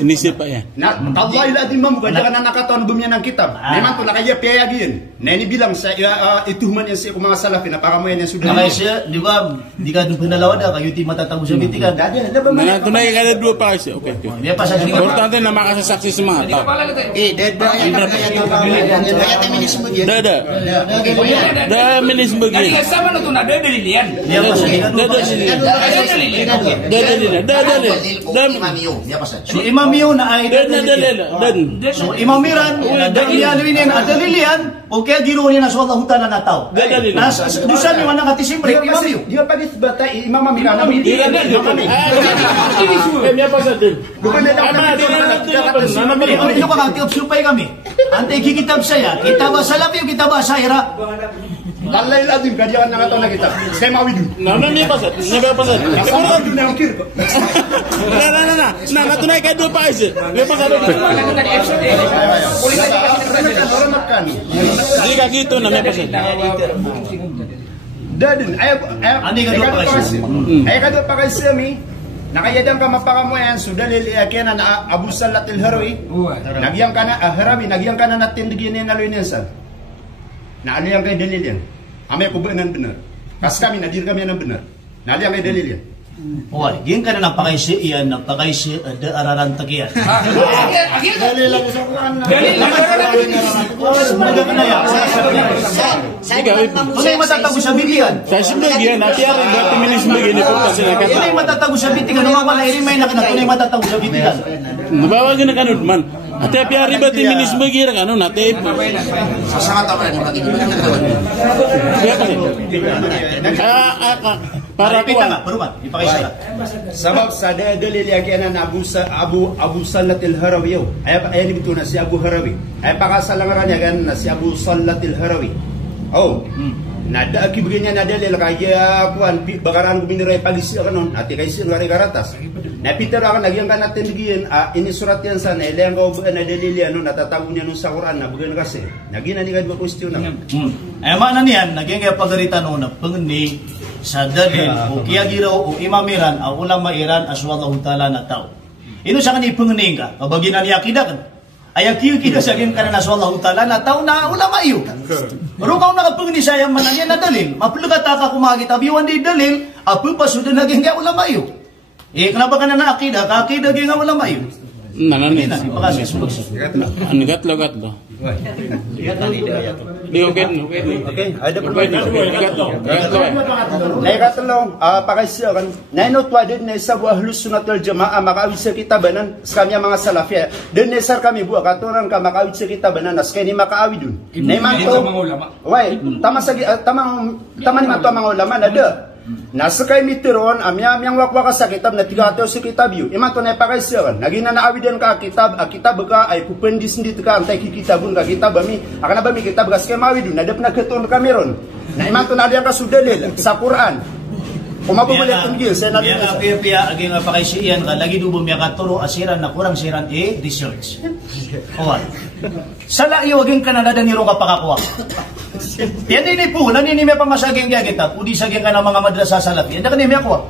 Inisip Pak ya. Nah, tallahi ladin mamuka jangan anak kata bumi ng kitab. Memang tu nak kaya piyagin. Na ini bilang saya ituman yang saya mga salafin na para mo yan yang sudah. Kaya siya, di ba, di ka pinalawa na kayo ti matatabo sa bitikan. Nah, tunay kada dua Pak. Oke. Dia pa sa Importante na makasasaksi sa mga tao. Da minisme gini. Sama na ito na dadalilian. Dia pa sa So Imam Yo na ay So Imam Miran dalilian at dalilian o kaya giro niya na so Allah ta'ala na tao. Dusa mi mana katisim Imam Yo. Dia pa disbata Imam Miran. Ito ka kang supay kami. Ante kikitab saya, kitab salaf yung kitab asaira. Tallahi ladin ka jangan nak tahu na kitab. Saya mau widu. Nah, ni pasal. Orang tu nak kir. Nah, tunay kada dua Pak. Dia pasal. Orang makan. Jadi kayak gitu namanya pasal. Dadin, ay kadua pakai semi. Nakayadang ka mapakamoyan sudah liliakin na Abu Salat al-Harawi. Nagyang ka na Harawi, nagyang ka na natin diginin na luinensan. Na ano yang kay dalil yan? Amay ko ba nan benar? Kas kami nadir kami nan benar. Na ano yang kay dalil yan? Oy, giyan ka na napakaisi iyan, napakaisi ada araran tagiyan. Dali lang sa Quran. Tunay matatago sa bitikan. Saya sudah dia nanti ada berarti minisme gini po kasi Tunay nakata. matatago sa bitikan. Nawawala rin may tunay matatago sa bitikan. Nabawa gina kanud man. Ate piari berarti minisme gini kan nate. Para Kita nga, perumat, ipakaisa ka. Sebab sada dalil yakin na Abu Salat al-Harawi. Ay ni bituna si Abu Harawi. Ay pakasalangaran kan na si Abu Salat al-Harawi. Oh. Nada aki begini na dalil kaya kuan bakaran guminiray palisi kanon ati kaysi ngari karatas. Na Peter akan nagyang kan natin digian ini surat yan sana ilang ko na dalil yan no natatago niya no sa Quran na bugan kasi. Nagina ni kadwa question na. Mana niyan naging kaya pagaritan no na pangni sa dalil o kaya giraw o imamiran ang ulama iran aswallahu ta'ala na tao. Ino sa kanil pangni ka kabaginan niya kidakan. Ayaw kita sa akin karena aswallahu ta'ala na tao na ulama iyo. Pero kung nakapangni sayang mananya na dalil, mapulgataka kumagita biwan di dalil, apo pa sudah naging kaya ulama iyo. Kenapa ka na akida? Kakida kaya nga ulama iyo. Nanani. Gatlo. Okay, ada Naikatulong, pakasya kan. Nainotwa din na isa buah ahlus sunnah wal jamaah makawit sa kitabanan sa kanya mga salafya. Din nesar kami buah katuran ka makawit sa kitabanan nas kani makawid dun. Naimanto. Wai, tama ni manto mga ulama na de. Nasa kay mitiron amyang wakwa ka sa kitab na 300 sa kitab yu. Imanto na pakasya kan. Nagina na awidan ka kitab ka ay pupendis ndit ka antay kitabun ka kitab ami. Akana ba mi kitab gas kay mawid dun nadap na keton kameron. Na imanto na diyan ka sudalil sa Quran. Kumabubulit tunggil sa natin. Yan ang aging pakaisiyan ka lagi dubo mi katuro asiran na kurang siran research. Owan. Sala iyo aging kanada ni ro ka pakakuha. Yan ini po, nanini may pamasaging gagita, udi saging ka ng mga madrasa salaf. Yan na kanimi ako.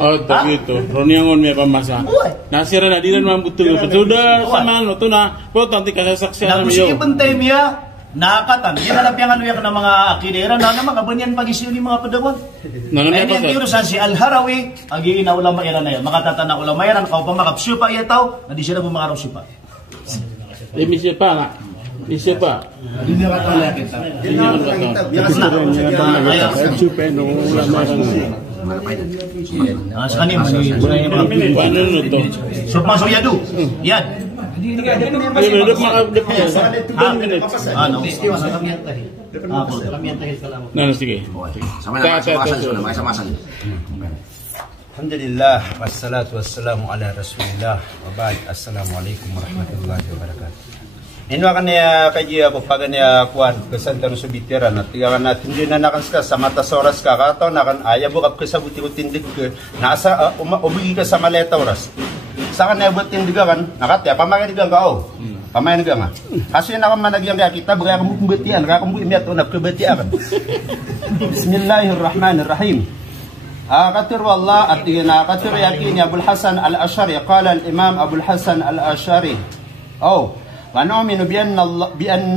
Oh, begitu. Roniangon may pamasa. Nasira na dinan man butul. Sudah sama no to na. Po tanti ka sasaksihan mo yo. Sige pantay miya nakatan. Yan alam yang yak ng mga akidera na naman kabanyan pag-isiw ni mga padawon. Nanami pa sa si Al-Harawi, agi ina ulama ira na yan. Makatata na ulama yan ka pa makapsyo pa iyataw, na di sila bumakaraw sipa. Demi siapa nak? Di siapa? Ini kata Allah kita. Ini kata kita. Biasa. Supeno ulama kan. Sa kanin Paano to? So masuk yadu. Yan. Sige. Alhamdulillah wassalatu wassalamu ala Rasulillah wa ba'd. Assalamualaikum warahmatullahi wabarakatuh. Ino akan ya kaji ako pagan ya kuan kesantan subitiran at tiga kan natin din na nakan sa mata oras ka kato nakan aya bukap ka sa buti tindig ke nasa ubigi ka sa maleta oras. Sa kan ya buat tindiga kan nakat ya pamagan digang ka pamayan digang kasi nakan managyang kaya kita bagay kamu pembetian ka kamu imiat unap kebetian. Bismillahirrahmanirrahim. كثير والله أتينا كثير يقين أبو الحسن الأشعري قال الإمام أبو الحسن الأشعري ونؤمن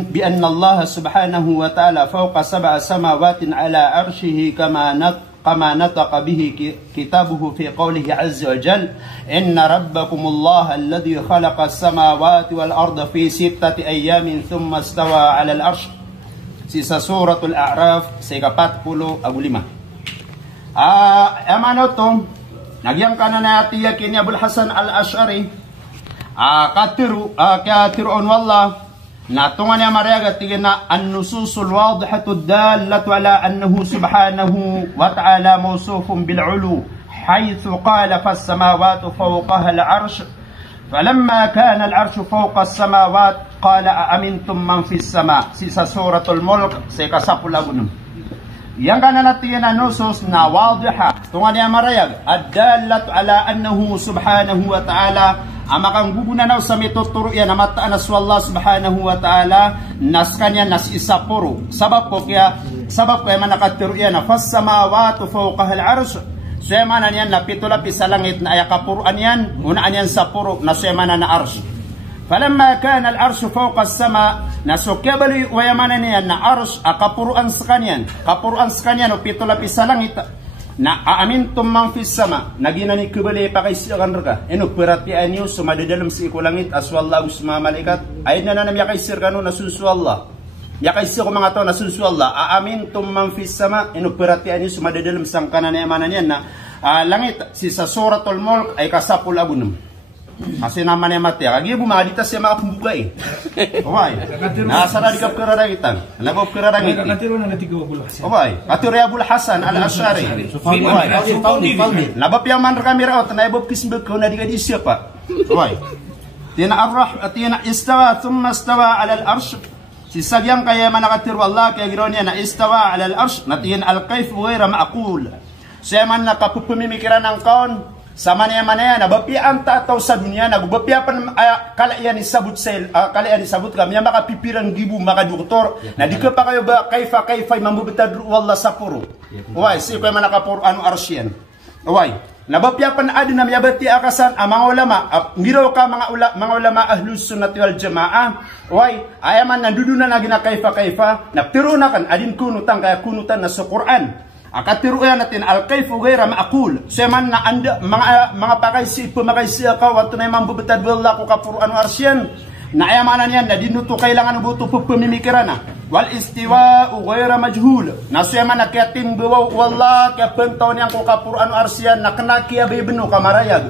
بأن الله سبحانه وتعالى فوق 7 سماوات على عرشه كما نطق به كتابه في قوله عز وجل إن ربكم الله الذي خلق السماوات والأرض في 6 أيام ثم استوى على العرش. Sisa suratul A'raf sehingga 40 abu 5. Emano to nagyang kana na atiya kini Abul Hasan al-Ash'ari katiru wallah natungan ya mariaga tigina an-nususul wadihatu dallatu ala annahu subhanahu wa ta'ala mawsufun bil 'ulu haythu qala fas samawati fawqaha al-'arsh falamma kana al-'arshu fawqa as-samawat qala a'amintum man fis sama' sisa suratul mulk sehingga 10 yang kana natin na nusus na wadiha tungan niya marayag ad-dallat ala annahu subhanahu wa ta'ala amakang gugunanaw sa mituturo yan na mataan na Allah subhanahu wa ta'ala nas kanya nas isapuro sabab kaya manakaturo yan na fas samawatu fawqaha al-arsh suyamanan yan na pitulapis sa langit na ayakapuruan yan unaan yan sa puro na suyamanan na arsh falamma kana al-arshu fawqa as-sama nasukyabalu wayamanan yan na arsh akapuruan sa kanyan o pitulapis sa langit na aamintum man fis sama naginani kubali pakaisiran raka eno perhatian niyo sumadadalam sa ikulangit aswallahu suma malaikat ay na yakaisir kanu nasusu Allah yakaisir ko mga tao nasusu Allah aamintum man fis sama eno perhatian niyo sumadadalam sang kanan yamanan yan na langit sisa suratul mulk ay kasapul abunum kasi naman ay mati kagi bumadita siya makakumbuka okay nasa na dikap kararagitan nabab kararangiti okay katiro Abul Hasan al-Ash'ari nabab yaman kami raot nabab kismbek ko na di siapa okay tina istawa thumma istawa ala al-arsh sisagyang kaya manakatiro Allah kaya gironya na istawa ala al-arsh natin al-kayf ghayra ma'qul siya man nakapupumimikiran ng kaon sama niya manaya na bapian tataw sa dunia na bapiapan kalaian isabut kami yang makapipiran gibu maka doktor na di ka pa kayo ba kayfa mambubitad wallah sa puro why si ko man nakapuro anu arsyan why na bapiapan adi na miyabati akasan mga ulama ngiro ka mga ulama ahlus sunnah wal jamaah why ayaman nandudunan na gina kayfa na pero na kan adin kunutan kaya kunutan na sa Quran akatiruan natin al-kayfu ghayra ma'qul seman na anda mga pakaisi pumakaisi ka wato na mambubitad wallah ko kapuruan arsyan na ayamanan yan na dinuto kailangan buto pumimikiran wal istiwa ghayra majhul na seman na katim bawa wallah ka pentaw niyang ko kapuruan arsyan na kanakiya bibnu kamarayag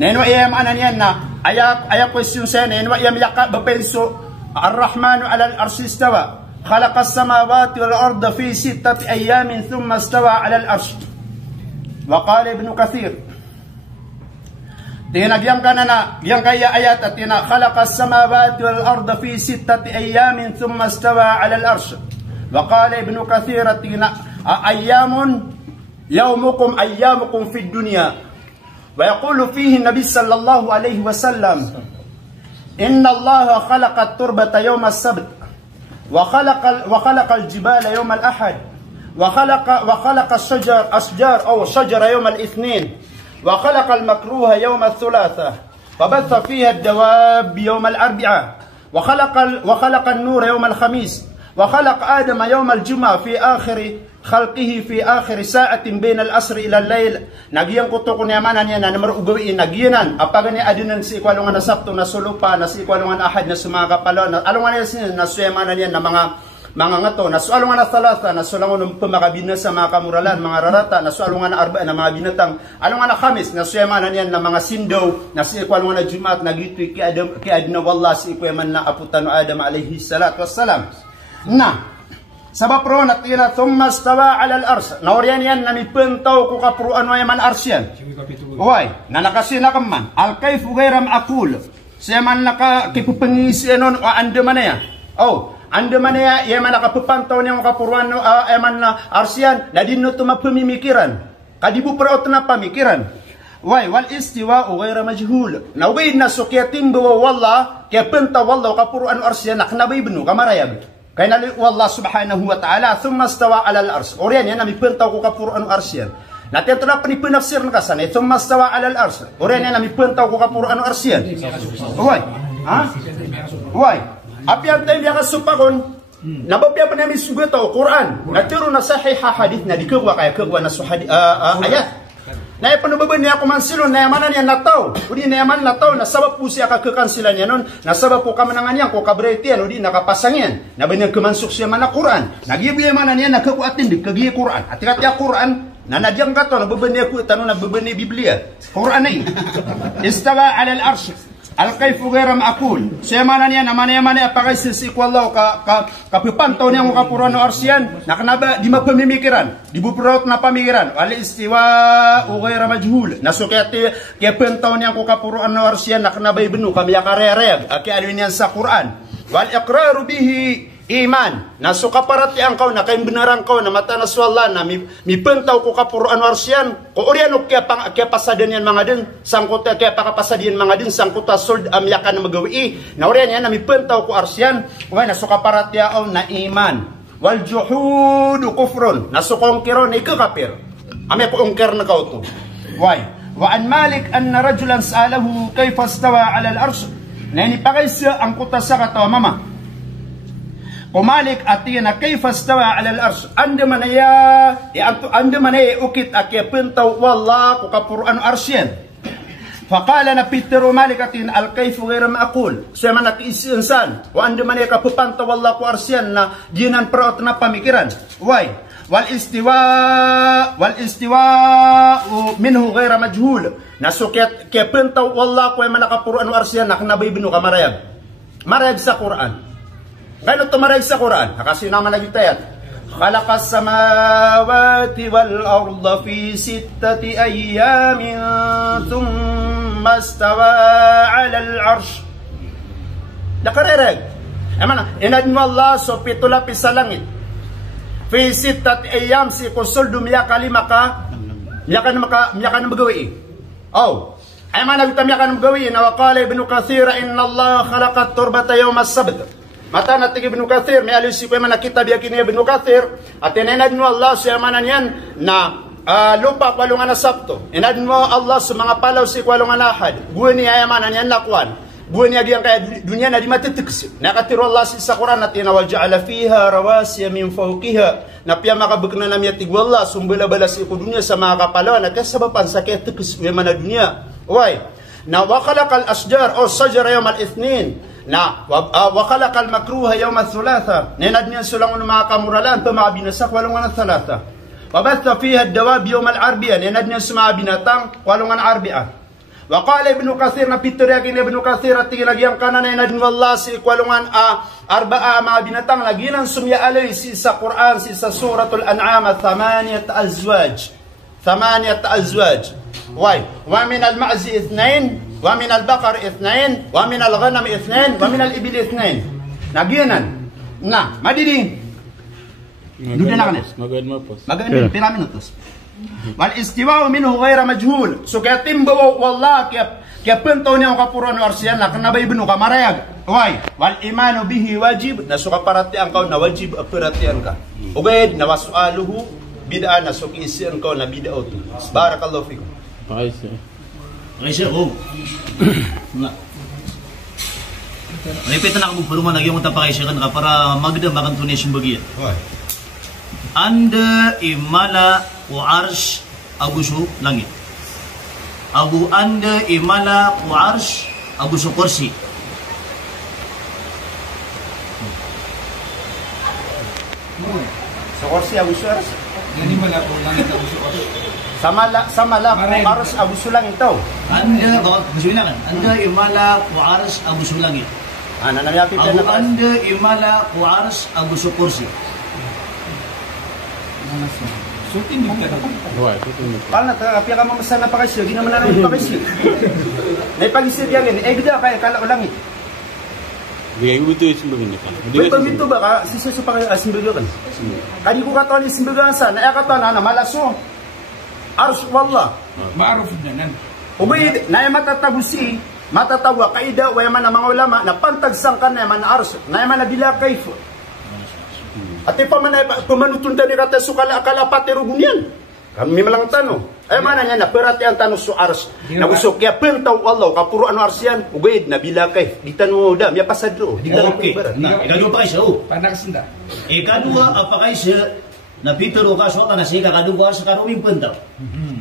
neno ayamanan yan na aya question sa neno ayam yaka bapenso ar-rahmanu ala al-arshi istawa خلق السماوات والأرض في 6 أيام ثم استوى على العرش وقال ابن كثير تينا جيام كاننا جيام كايا آيات تينا خلق السماوات والأرض في 6 أيام ثم استوى على العرش وقال ابن كثير تينا أيام أيامكم في الدنيا ويقول فيه النبي صلى الله عليه وسلم إن الله خلق التربة يوم السبت وخلق الجبال يوم الأحد وخلق الشجر شجر يوم الاثنين وخلق المكروه يوم الثلاثاء وبث فيها الدواب يوم الأربعاء وخلق النور يوم الخميس وخلق آدم يوم الجمعة في آخر خلقه في آخر ساعة بين الأسر إلى الليل نجيان كتوكو نيامانا نيانا نمر ugawi nagiyanan apagani adunan si ikwalungan na Sabto na sulupa na si ikwalungan Ahad na sumaga pala na alungan na suyamanan yan na mga ngato na sualungan na thalatha na sulangon pumakabina sa mga kamuralan mga rarata na sualungan na arba na mga binatang alungan na Khamis na suyamanan yan na mga sindaw na si ikwalungan na Jumaat nagitoy ki adna wallah si ikwaman na aputan Adam alayhi salatu wassalam na sabab ro natina thumma stawa ala al-ars nawrian yan na mipentaw ko kapuruan wa man arsyan why na nakasina kaman al-kayf ghayra ma'qul siya man naka kipupangisi anon o ande manaya ande manaya ya man nakapupantaw niya kapuruan man na arsyan na dinno tumapamimikiran kadibu pro na pamikiran why wal istiwa ghayra majhul nawid na sukyatin bawa wallah kaya pentaw wallah kapuruan arsyan naknabay bnu kamarayag kaya nali Allah subhanahu wa ta'ala thumma stawa ala al-ars oriyan yan namipentaw ko kapuruan arsyan Nanti telah penafsir nakasan itu mastawa alal ars. Orang yang nami pentau ko kapuruan arsian. Why? Ha? Why? Apa yang tayo dia kasupagon? Nababya pa namin sugato Quran. Natiro na sahih hadith na dikagwa kaya kagwa na ayat. Na ipanubaban niya ako mansilon na yamanan niya nataw. Udi na yaman nataw na sabab po siya kakansilan niya nun. Na sabab po kamanangan niya ko kabretian. Udi nakapasang yan. Na ba niya kamansuk siya man na Quran. Nagibli yaman niya nakakuatin di kagi Quran. At ikatya Quran. Na nadyang kato nababan niya ko tanong nababan niya Biblia. Quran na yun. Istawa alal arsh. Al-kayfu ghayra ma'qul. Siya mana niya naman apakay sisikwalaw kapipantaw niya ng kapuruan no arsian nakanaba di mapamimikiran di buprot na pamikiran wal istiwa ghayra majhul nasukati kaya pantaw niya ko kapuruan no arsian nakanaba ibnu kami yakarereg aki alin yan sa Quran wal iqraru bihi iman nasuka parati ang kau na kay benaran kau na mata na swalla na mi pantaw ko kapuruan arsian ko oriano kaya pasadan yan mga din sangkot kaya pakapasadian mga din sangkot sold amyakan na magawi na orian yan na mi pantaw ko arsian way nasuka parati ang na iman wal juhud kufrun nasukong kiron na ikakapir ame ko ungker na kau to way wa an Malik anna rajulan sa'alahu kayfa istawa ala al-arsh na inipakaisa ang kutasa katawa mama Kumalik atina kayfa istawa ala al-arsh anda manaya ukit akya pintaw wallah ko kapuruan arsyan faqala na Peter Malik atin al-kayfu ghayra ma'qul siya man nakisinsan wa anda manaya kapupantaw wallah ko arsyan na ginan praot na pamikiran why wal istiwa minhu ghayra majhul nasukyat kaya pintaw wallah ko man nakapuruan arsyan nakanabay binu ka marayag sa Quran. Ngayon ito maray sa Quran, kasi naman nagitayat. Khalaqas samawati wal arda fi sittati ayyamin thumma istawa 'ala al-'arsh. Nakarereg. Inad mo Allah so pitulapis sa langit. Fi sittati ayyam si kusuldum miyakan magawi. Oh. Ay man nagtamiyakan magawi na waqala Ibn Kathir inna Allah khalaqat turbata yawm as-sabt. Mata natin Ibn Kathir, may alis ko man nakita biya kini Ibn Kathir, at inanad mo Allah siya manan yan na lupa kwalungan na Sabto. Inanad mo Allah sa mga palaw si kwalungan na Ahad. Buwan niya yamanan yan lakwan. Buwan niya diyan kaya dunya na di matitiks. Nakatiro Allah sa Quran na tinawaja'ala fiha rawasiya min fawqiha. Na piya makabukna na miyatig wallah sumbala-bala si ko dunya sa mga kapalaw na kasabapan sa kaya tiks yaman na dunya. Why? Na wakalakal asjar o sajara yawm al-ithnin. Na wakalakal makruha yawm al-thulatha nenad niyan sulang mga kamuralan pa mga binasak walungan al-thalatha wabatha fiha ad-dawab yawm al-arbi'a nenad niyan sa mga binatang walungan arbi'a waqala Ibn Kathir na pitorya kini Ibn Kathir at tinglagyang kanan nenad ni wallah si walungan arba'a mga binatang laginan sumya alay si sa Quran si sa suratul an'am 8 azwaj why wa min al-ma'zi 2 ومن البقر 2 ومن الغنم 2 ومن الإبل 2 nagianan na madiding duda na kanis magandang pila minutos wal istiwa minhu ghayra majhul so kaya timbaw wallah kaya puntaw niya ang kapuruan ng arsiyan na kanabay binu kamarayag why wal imanu bihi wajib na so kaparatian ka na wajib aparatian ka ugayad na wasualuhu bid'a na so kiisian ka na bid'a to barakallahu fikum Raisa ko. Nga. Repeat na ako perumahan lagi yung tapakaisakan ka para magda makan tunisyon bagian. Anda imala wa arsh agusu langit. Abu anda imala wa arsh agusu kursi. So kursi agusu arsh. Yan yung mala po langit agusu kursi. Samala kung aros abusulang ito. Anda, maksudnya kan? Anda imala wa aras abu sulangi. Nanayapit Abu na anda imala wa aras abu sukursi. Sutin din ka. Paano kapya ka mamasan na pakasyo? Di naman na rin pakasyo. Naipagisip yan yan. Bida kaya kala ko langit. Bigay ko ito yung simbagin ka. Beto ba ka? Sisuso pa kayo simbagan. Kadi ko kataon yung simbagan sa naakataon na malaso. Arsh wallah. Maaruf na nan. Ubay na matatabusi, matatawa kaida wa man mga ulama na pantagsang kan man arsh, na man bila kayf. Ati pa man pamanutun tani kata sukala akala patirugunyan. Kami melang tanong. Mana niya na perhatian tanong so ars. Nagusok kaya pentaw Allah kapuro ano arsian ugaid na bilakay. Di tanong da miya pasadlo. Di tanong Okay. Nah, ikadua pa kayo. Panaksinda. Ikadua apa kayo na pitero ka so na siya kadua sa karuming pentaw.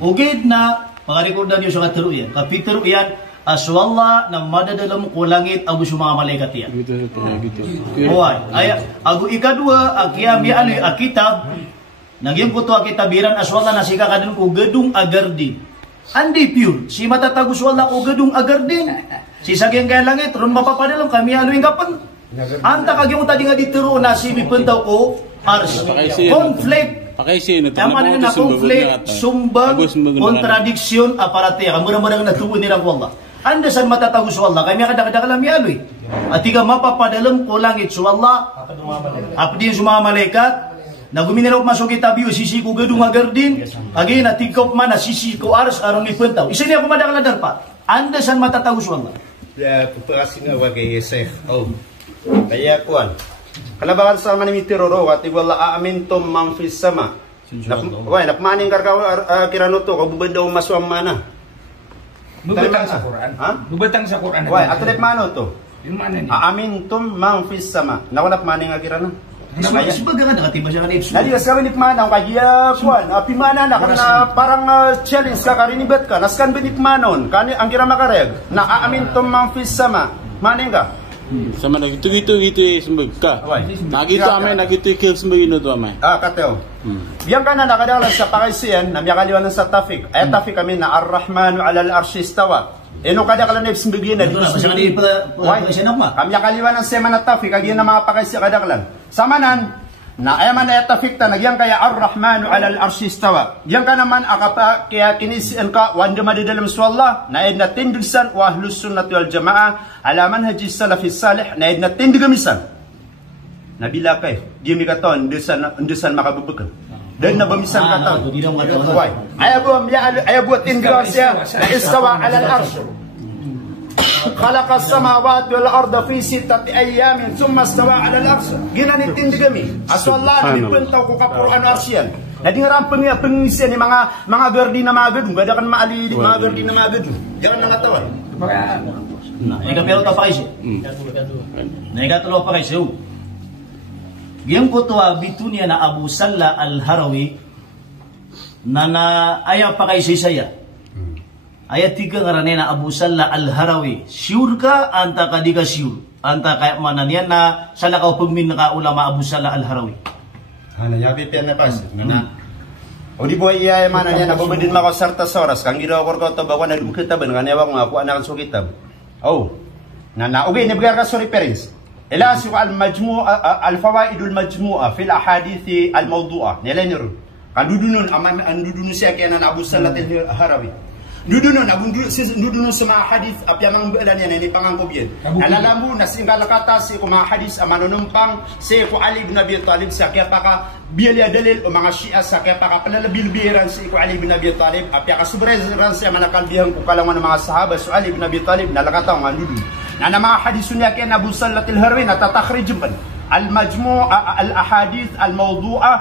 Ugid na pagarikordan niyo sa katero yan. Kapitero yan aswalla na madadalam ko langit agu sa mga malaikat yan. Gitu. Hoy, ay agu ikadua agyam ya ali akitab nagyang ko to akitabiran aswalla na siya kadun ko gedung agardin. Andi pure, si matatagus wala ko gedung agardin. Si sagyang kaya langit ron mapapadalam kami aluing kapan. Anta kagyong tadi nga ditero na si mipentaw ko ars. Conflict. Pakai sino to? Tama na conflict, sumbang, kontradiksyon, aparatya. Murang-murang natuwa nilang wala. Anda san matatagus wala, kami kadakadakalam yaloy. At tiga mapapadalam ko langit so wala. Apdi yung mga malaikat, na guminirok masuk itabiyo, sisi ko gedung agardin, agi na tigkop mana, sisi ko aras arong ipentaw. Isa niya kumadakaladar pa. Anda san matatagus wala. Ya, kuperasin nga wagay Yesef. Oh. Kaya kuan. Kalabakan sa mga nimitiroro, at wala aamintom mang fis sama. Napmaning karkaw kiranuto, kabubanda o maswam mana. Nubatang sa Quran. Ha? Nubatang sa Quran. Why, atulit mano to? Yung mana niya? Aamintom mang fis sama. Nakunap maning kirana. Sebagai kan nakatiba siya kanip. Nadi kasabi nip mana kaya kuan, pimana na kana parang challenge ka karinibat ka. Naskan benip manon, kani ang kira makareg. Na aamintom mang fis sama. Maning ka? Sama na gitu sembag ka. Nagito amay nagito kill sembag ino to amay. Kateo. Yang kana nakadalan sa pakisian na miyakaliwan sa tafik. Ay tafik kami na Ar-Rahmanu 'ala al-'arsy istawa. Eno kada kala nip sembag na dito sa kami yakaliwan ng semana tafik kagi na mga pakisi kadaklan. Samanan na ayaman na tafik ta nagyang kaya Ar-Rahmanu 'ala al-'arsy istawa. Yang kana man akapa kaya kinisian ka wanda madadalam swalla na ed na tindisan wa ahlus sunnah wal jamaa ala manhaj salafis salih na ed na tindigamisan. Nabila kay di mi katon ndesan makabubukan. Dan na bamisan katon. Why? Ayabu tindigasya na istawa 'ala al-'arsh. خلق السماوات والأرض في 6 أيام ثم استوى على العرش. Ginanit tindigami. Aswalla ni pentaw ko kapuran arsyan. Nadi ngaram pengisian ni mga gardi na mga gedung, gada kan maali mga gardi na mga gedung. Jangan nangatawan. Nah, ikapelo ta pa kayo. Na ikatulo pa kayo. Giyang ko to bitunia na Abu Salla al-Harawi na ayaw pa kayo saya. Ayat 3 ngaranay na Abu Salla al-Harawi. Sure ka, anta ka di ka sure. Anta kaya manan yan na sa nakaw pagmin na ulama Abu Salla al-Harawi. Ano, yabi piyan na pas. O di buhay iya manan yan, nababadin mako sartas oras. Kang ginawa ko to bawa na lumkitab, nga newa ko nga po anak so kitab. Oh, okay, nabigay ka so reference. Ilasi ko al-fawaidul majmu'a fil ahadithi al-mawdu'a. Nilay niyo rin. Kandudunon, andudunun siya kaya na Abu Salla al-Harawi. Dudunon sa mga hadith apya mga belan yan ni pangangkob yan. Alalambu na singal kata si ko mga hadith amanunumpang si ko Ali ibn Abi Talib sa kaya paka biya dalil o mga Shia sa kaya paka palalabilbiran si ko Ali ibn Abi Talib apya ka subreran siya manakalbihan ko kalangan ng mga sahabat so Ali ibn Abi Talib nalakataw nga dudun. Na mga hadith niya kaya Abu Salla al-Harawi natatakhrij man المجموع الأحاديث الموضوعة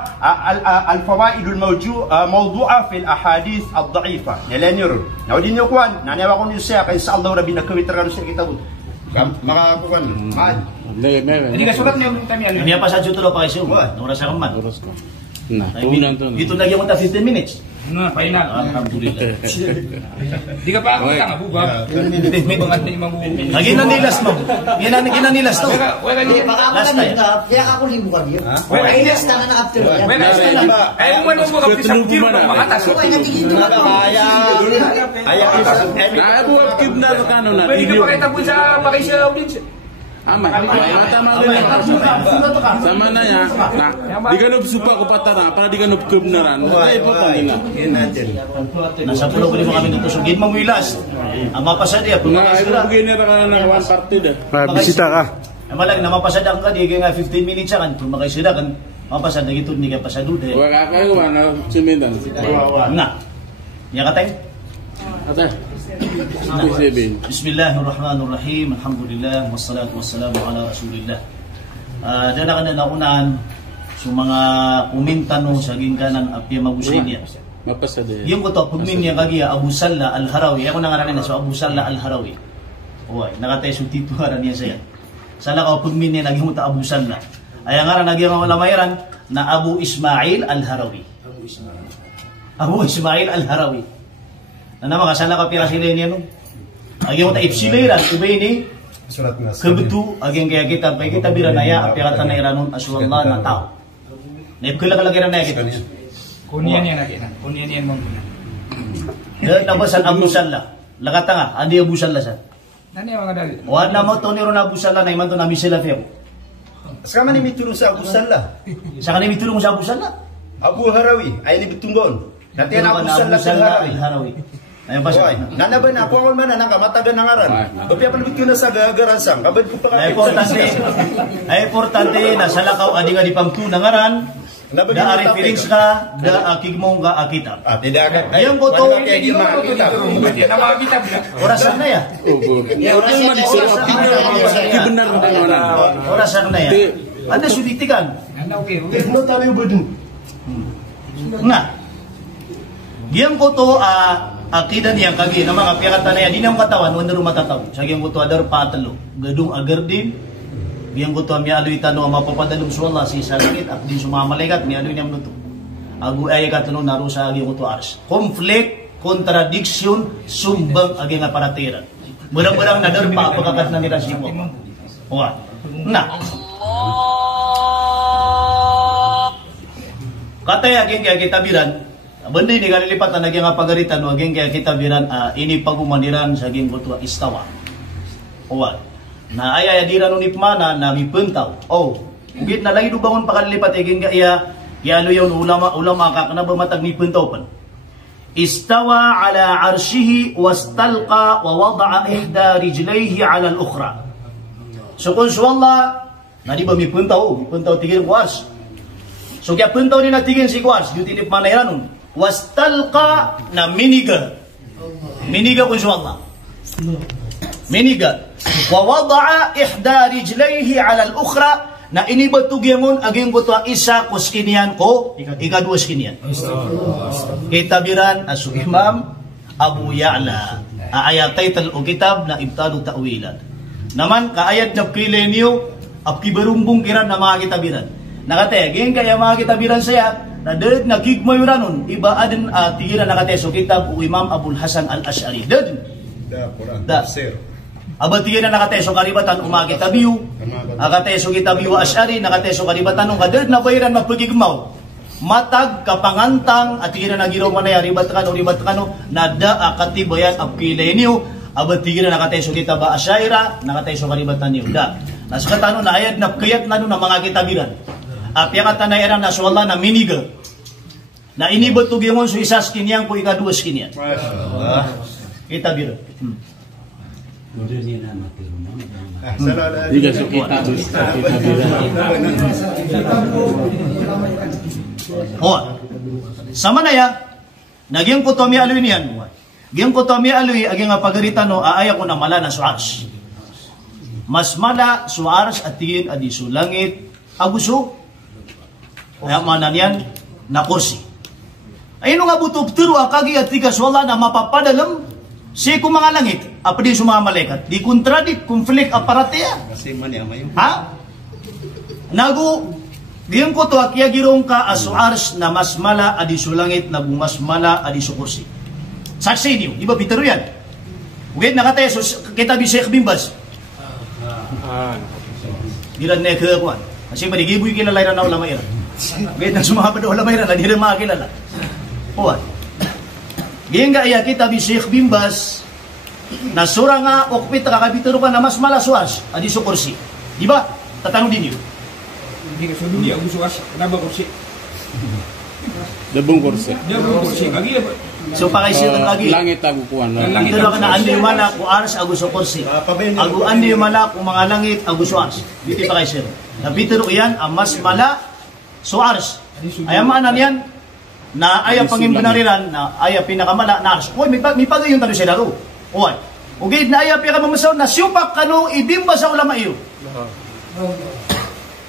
الفوائد الموضوعة في الأحاديث الضعيفة نلانير نودين يقوان نعني وقون يسيا إن شاء الله ربنا كوي ترغن سيا كتابut maka kuan Hindi ka sulat niyo kami ano. Ini apa saja tuh Pak Isu? Nora sa kaman. Nah, tunan to. Itu lagi mo ta 15 minutes. Na, final. Alhamdulillah. Di ka pa ako tanga buba. May bangat na imong. Lagi na nilas mo. Gina nilas to. Wala ni last time. Kaya ako libo ka diyo. Wala ni Last na na after. Wala ni ba? Ay mo mo ka pisang tiro mga taso. Nah, buat kibna kano na. Pwede ka pakita po sa pakisya audience. Ama, tama sama na ya. Nah, di kanop supa ko patara para di kanop kibnaran. Ay po tangina. Nasa pulo ko kami dito sugid mangilas. Ama pasad ya. Nah, ay begini ra na one party dah. Bisita ka. Malang na mapasad ka di kay nga 15 minutes kan kung makaisida kan mapasad gitu ni kay pasado de. Wa ka kayo na sumindan. Na. Ya katay. Ate. Bismillahirrahmanirrahim. Alhamdulillah wassalatu wassalamu ala Rasulillah. Dala ka na naunan sa mga kumintan no sa ginkanan apya magusin niya. Mapasada yan. Yung ko to, pagmin niya kagiya, Abu Salla Al-Harawi. Ako nangaranin na so Abu Salla Al-Harawi. Uy, nakatay so tituharan niya sa yan. Sala ka pagmin niya, naging muta Abu Salla. Ay ang ngaran, naging wala mayran na Abu Ismail Al-Harawi. Abu Ismail Al-Harawi. Na naman, kasala ka pira sila niya nun. Aging muta ipsilayran, ibay ni kebetu, aging kaya kita, pay kita biranaya, apiratan na iranon aswallah na tao. Naipkila ka lagi na kita. Kunian yan lagi. Kunian yan mong guna. Dan nabasan Abu Salla. Lakata nga, adi Abu Salla sa. Nani ang mga dali? Wad na mo to ni ron Abu Salla na iman to namin sila fiyo. Sekarang ni mitulung sa Abu Salla. Sa kanimi tulong sa Abu Salla. Abu Harawi ay ni bitunggon. Nanti Abu Salla Harawi. Al-Harawi. Ayun pa Oy, siya. nana ba na ako man nang kamatagan ng aran. Bapi pa nabit ko na sa garansang. Kabad ko pa Ay importante na sa lakaw adi nga di pamtu nangaran. Da ari feelings ka, da akigmong ka akita. Tidak agak. Ayun ko to. Nakakita ba? Orasan na ya. Orang mah disuruh opini benar mana. Orasan na ya. Anda suditikan. Ano okay? Ano tayo bedu? Nga. Diyan ko to akidan yang kagi na mga piyakatan na yan, di na yung katawan, wala rin matataw. Sagyan ko to adar patalo, gadung agar din, diyan ko to mialoy tano, mapapadalong suwala, si salangit, at din sumamalikat, mialoy niyam nuto. Agu ay katanong naro sa aging ko to ars. Conflict, contradiction, sumbang aging aparatiran. Barang-barang nadarpa, pagkakat na nila sipo. Owa. Na. Katay aging kaya kitabiran, benda ini kali lipat na naging pagaritan no aging kaya kita biran ini pagumaniran sa aging kutua istawa. Owa. Na ay diran ni pmana na mipentaw. Oh, bit na lagi do bangon pakalilipat aging kaya yalo yon ulama ka kana ba matag mipentaw pan. Istawa ala arshihi wastalqa wa wada'a ihda rijlaihi ala al-ukhra. So kung suwalla na di ba mipentaw tigil kuas. So kaya pentaw ni natigin si kuas yuti ni pmana nun. Wastalqa na miniga kung suwalla miniga wa wada'a ihda rijlaihi ala al-ukhra na inibatugyangon aging buto isa kuskinian ko ikadua skinian kita biran asu Imam Abu Ya'la ayat title o kitab na ibtadu ta'wilan naman kaayat na kilenyo apki berumbung kiran na mga kitabiran nakate aging kaya mga kitabiran saya na dahil nagigmayuranon, iba adin tigiran nakateso kitab o Imam Abul Hasan Al-Ash'ari. Dahil. Da. Aba tigiran nakateso karibatan umagi tabiyo. Nakateso kitabiyo Ash'ari, nakateso karibatan nung kadahil na bayiran magpagigmaw. Matag kapangantang at tigiran nagiraw manaya ribat kano na da akatibayan apkilay niyo. Aba tigiran nakateso kitab Ash'aira, nakateso karibatan niyo. Da. Nasa katano na ayad na kayat na ng mga kitabiran. Apiyakatan na iran na suwala na miniga na inibot tugingon so isa skinian ko ikadua skinian. Kita biro. Diga so kita Oh. Sama na ya. Naging ko to mi aloy niyan. Giyang ko to mi aloy aging pagaritan no aaya ko na mala na suars. Mas mala suars at tingin adi sulangit aguso. Kaya manan yan na kursi. Ayun nga butog turo akagi at tigas wala na mapapadalam si kung mga langit apa di sumamalekat di kontradik konflik aparateya. Kasi man ya mayo. Ha? Nagu diyan ko to akya girong ka asuars na mas mala adi sulangit na mas mala adi sukursi. Saksi niyo, di ba bitero yan? Ugit nakatay so kita bi Sheikh Bimbas. Dilan ne kuan. Kasi manigiboy kilala na ulama ira. Gaya nang sumabad o lamay na, di rin makakilala. Huwag. Gaya nga iya kita bi Sheikh Bimbas, na sura nga okpit kakabituro ka na mas malaswas, adi so kursi. Di ba? Tatanong din yun. Hindi ka suduli ang gusuwas. Kenapa kursi? Dabong kursi. Dia kursi. Lagi apa? So pakaisiran lagi. Langit aku kuan. Ito na ka na andi mana ku ars agus so kursi. Agu andi mana ku mga langit agus so ars. Dito pakaisiran. Nabituro yan, ang mas mala suars. Ayaw maanan yan, na ayaw pangimbanariran, na ayaw pinakamala, na ars. Uy, may pagayon tayo sila ro. Uy, ugid na ayaw pinakamasaw, na siyupak kanu ibimba sa ulama iyo.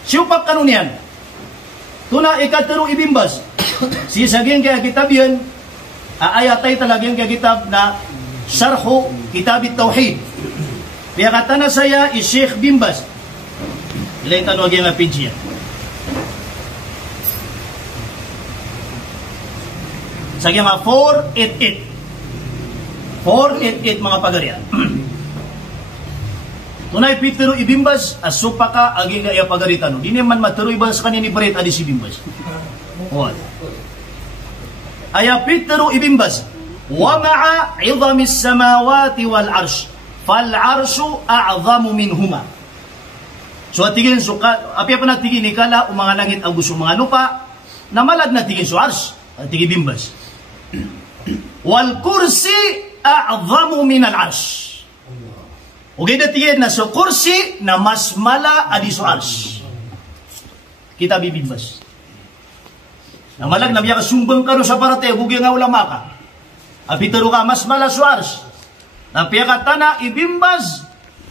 Siyupak kanu niyan. Tuna ikatero ibimbas. Si saging kaya kitabiyan, ayatay talagang kaya kitab na Syarhu Kitab Tauhid. Biya kata na saya Sheikh bin Baz. Ilayin tanong ang page yan. Sa mga 488. 488 mga pagarian. Tunay Pitero ibimbas asupa ka aging nga iya pagaritan. Di naman maturoy ba sa kanya ni Bret adi si bimbas. What? Aya Pitero ibimbas wa ma'a 'idhamis samawati wal 'arsh fal 'arshu a'zamu minhuma. So atigin so api pa natigin ikala mga langit ang gusto mga lupa namalad natigin so 'arsh atigin bimbas. Wal kursi a'zamu min al 'arsh. Okay, natigin na so kursi na mas mala adi so arsh. Kita bibimbas. Na malag na biya kasumbang ka sa parate, huwag nga ulama ka. Apitaro ka, mas mala so arsh. Na piya ka tana, ibimbas,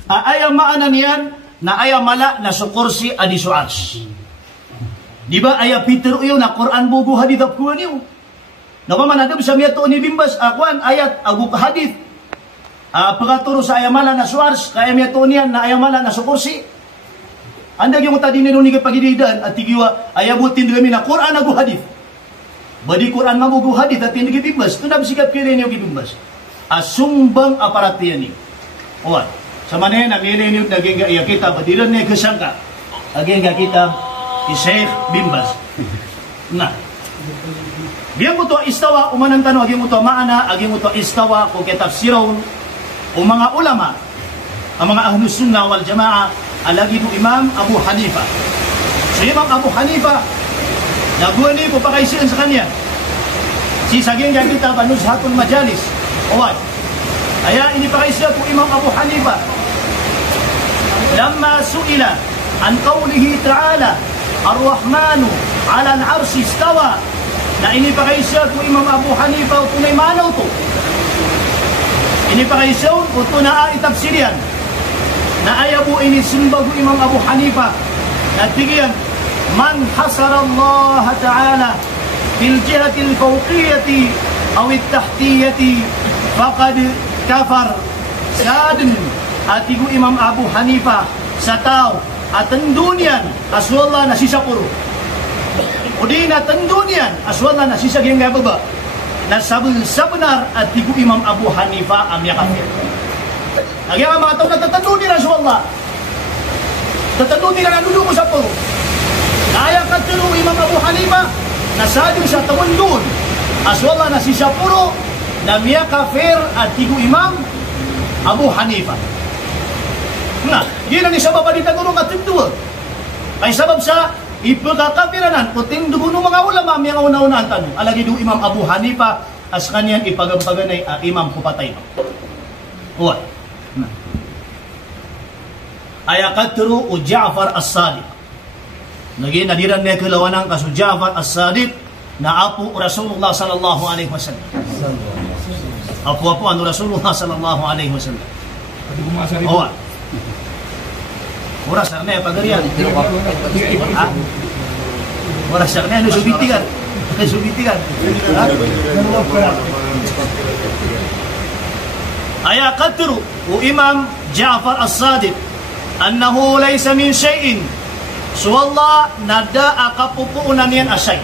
aaya maanan yan, na aya mala na so kursi adi so arsh. Di ba aya pitaro yun, na Quran bugo hadith apkuhan yun. Napamanadab sa miyato ni bimbas, akuan ayat, aguk hadith. Pagkaturo sa ayamala na suars, kaya may tunian na ayamala na sukursi. Anda yung tadi ni nuni pagididaan at tigiwa ayabutin kami na Quran agu hadith. Badi Quran magugu hadith at hindi gibimbas. Tunab sikap kiri niyo gibimbas. Asumbang aparatian niyo. Owan. Sa manen namili niyo naging iya kita badiran niya kesangka. Aging kita Sheikh bimbas. Nah. Biang mo to istawa umanan tanong aging mo to maana aging mo to istawa ko kitafsiron o mga ulama, ang mga ahlus sunnah wal jamaa, alagi po Imam Abu Hanifa. So Imam Abu Hanifa, naguni po pakaisiyan sa kanya. Si saging yang kita Nuzhatul Majalis. Owan. Aya ini pakaisiyan po Imam Abu Hanifa. Lamma su'ila an qawlihi ta'ala, Ar-Rahmanu 'ala al-'arsy istawa. Na ini pakaisiyan po Imam Abu Hanifa o tunay manaw to. Ini pakaisyon o ito na itapsirian na ayabu ini sumbago Imam Abu Hanifa na tigiyan man hasara Allah Ta'ala fil jihati al-fawqiyati aw al-tahtiyati faqad kafar sadin atigu Imam Abu Hanifa sa tao at tendunian aswala na sisapuro o di na tendunian aswala na sisaging gababa na sabenar at tigu Imam Abu Hanifa ang yakafir. Nagyang mga tao na tatandun nila sa Allah. Tatandun nila na dulo ko sa puro. Kaya katulong Imam Abu Hanifa na sadyo sa tawandun. Aswala na si Sapuro na yakafir at tigu Imam Abu Hanifa. Nga, gila ni sabab pa ditagurong at tinduwa. Ay sabab sa ipagkakapiranan o tindugo ng mga ulama mga una-unaan tanong. Alagi do Imam Abu Hanifa as kanyan ipagampaganay imam kupatay. Uwa. Ayakatru o Ja'far as-Sadiq. Lagi nadiran niya kalawanang kaso Ja'far as-Sadiq na apo Rasulullah sallallahu alaihi wasallam. Apo ano Rasulullah sallallahu alaihi wasallam. Uwa. Oras na kami, pagarian. Oras na kami, subitigan. Subitigan. Aya katru, o Imam Ja'far as-Sadiq, annahu laysa min syai'in. So Allah, nada akapupuunan yan asay.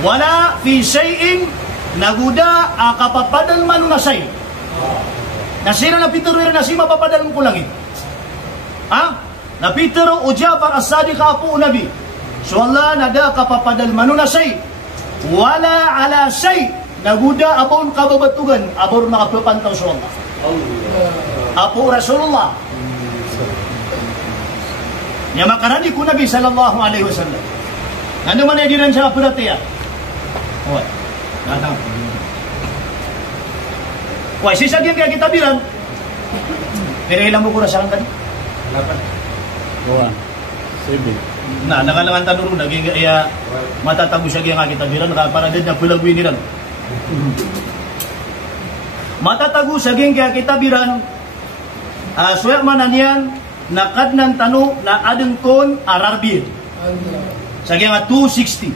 Wala fi syai'in, naguda akapapadal man nasay. Nasira na pituro na si mapapadal ko langit. Ha? Na Pitero o Ja'far as-Sadiq apo nabi. So Allah nada kapapadal manunasay. Wala ala say. Naguda abon kababatugan. Abon makapapantaw sa Allah. Apo Rasulullah. Nya makarani ko nabi sallallahu alaihi wasallam. Ano man ay dinan siya apuratiya. Oy. Datang. Why sisagyan kaya kita bilang. Pero ilang mo ko rasakan tadi? 8. 7. Nah, nakalangan tanong naging iya matatago siya nga kita biran para din na pulagwin niran. Matatago siya nga kita biran suya mananian nakadnan tanu na adeng kon ararbir. Siya nga 260.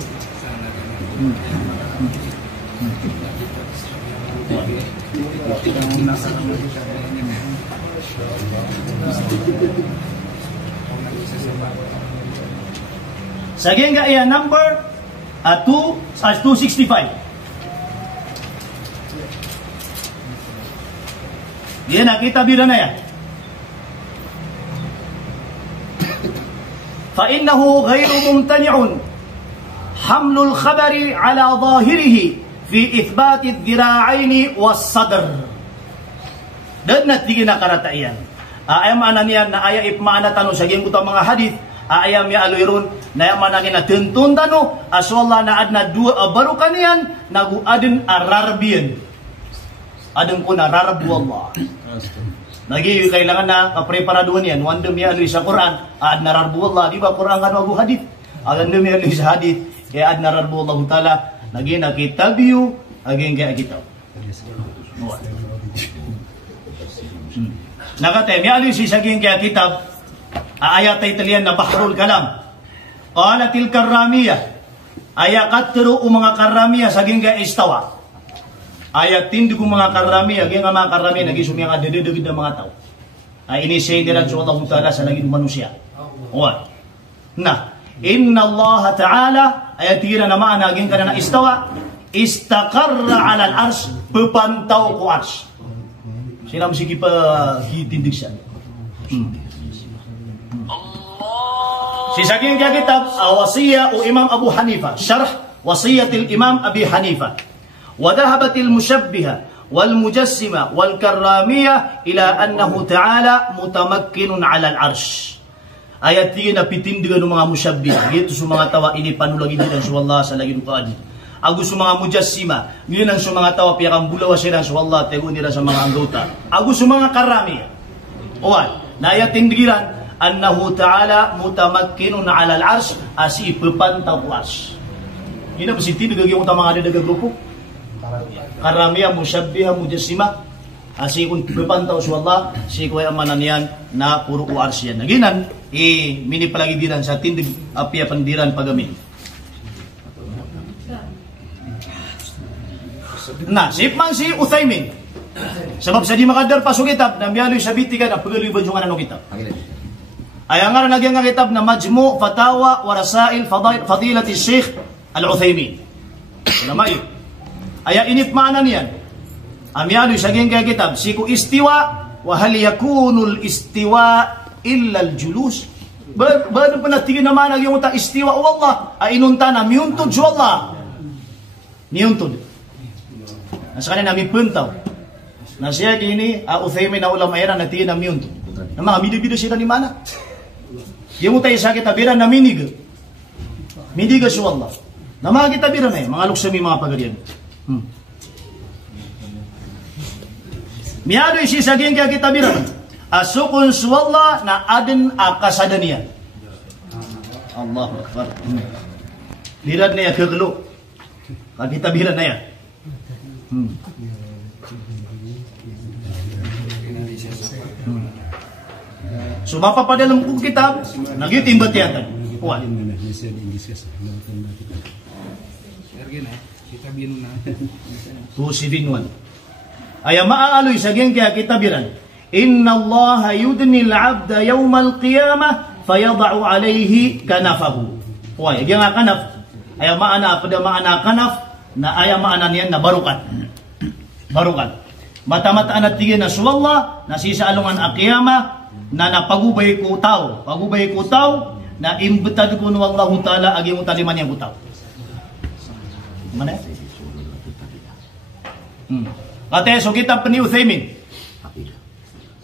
Saging ga iya number 265. Dia nak kita bira na ya. فإنه غير ممتنع حمل الخبر على ظاهره في إثبات الذراعين والصدر. Dan natigin na karata iyan. Ayam ananian na aya ipmaana tano sa giyang kutang mga hadith. Ayam ya aloyrun na yamanangin na tuntun tano aswallah na adna dua barukan yan nagu adin ararbiyan. Adin ko na rarbu Allah. Lagi kailangan na kapreparaduhan yan. Wanda mi aloy sa Quran ad na rarbu Allah. Di ba Quran kan wagu hadith? Agan mi aloy sa hadith kaya ad na rarbu Allah ta'ala. Lagi na kitabiyo aging kaya kita. Nakatay, may alis isaging kaya kitab, ayat ay talian na Bahrul Kalam. Qala tilka Ramiyah, ayakatro o mga Karamiyah saging kaya istawa. Ayat tindig o mga Karamiyah, aging ang mga Karamiyah, naging sumiyang adededegid ng mga tao. Ay inisay nila sa Allah Ta'ala sa naging manusia. What? Na, inna Allah Ta'ala, ayat tira naman, naging ka na istawa, istaqarra ala al-ars, pepantaw ko ars. Sila masigi pa hitindig siya. Si saging kaya kitab, wasiya o Imam Abu Hanifa, syarh wasiyatil Imam Abi Hanifa. Wadahabatil mushabbiha wal mujassima wal karramiyah ila annahu ta'ala mutamakkinun ala al-arsh. Ayat tingin na pitindigan ng mga mushabbiha. Ito sa mga tawa ini panulagi din sa Allah sa lagi ng kaadid. Agus sa mga mujassima, yun ang sa mga tawa piyakang bulawa sila sa Allah, tego nila sa mga anggota. Agus sa mga karami. Owan, nayatindigiran, annahu ta'ala mutamakkinun ala al-arsh, asi ipapantaw ko arsh. Yun ang sintinig yung mga dadag grupo. Karamiya, musyabbiha, mujassima, asi kung ipapantaw sa Allah, si kuya amanan yan na puro ko arsh yan. Naginan, mini palagidiran sa tindig apya pandiran pagamin. Na, sipman si Uthaymin. Sebab sa di makadar pasok kitab, na miyaloy sa bitikan, na pagaliban yung anong kitab. Ay nga na nagyang nga kitab na Majmu' Fatawa wa Rasail Fadilati Sheikh Al-Uthaymin. Ulama yun. Ay inipmaanan yan. Amyaloy sa gyang kitab, siku istiwa, wa hal yakunul istiwa illa al-julus. Ba't pa natigin naman ang yung istiwa o Allah, ay inunta na, miyuntod sa Allah. Miyuntod. Nasa kanina namin puntaw. Na siya kini, Uthaymin na ulam ayran na tiyan na miyuntod. Na mga bido-bido sila ni mana. Yung tayo sa kitabiran na minig. Minig sa Allah. Na mga kitabiran na mga luksami, mga pagarian. Miyado isi sa geng kaya kitabiran. Asukun sa Allah na adin akasadanian. Allah Akbar. Lirad na yan kagalo. Kitabiran na yan. So mapapadalam kong kitab, nagyutimbat yata. Kuha. 271. Ay maaaloy sa geng kaya kitabiran. Inna Allah yudni al-abda yawma al-qiyamah fayada'u alayhi kanafahu. Kuha. Yung nga kanaf. Ay maana, pada maana kanaf, na aya maanan yan na barukan. Barukan. Mata-mataan at tigin na suwallah, na sisaalungan akiyama, na napagubay ko tao. Pagubay ko tao, na imbitad ko ng Allah Ta'ala, agi mo taliman yung kutaw. Mana? Kate, so kitab ni Uthaymin.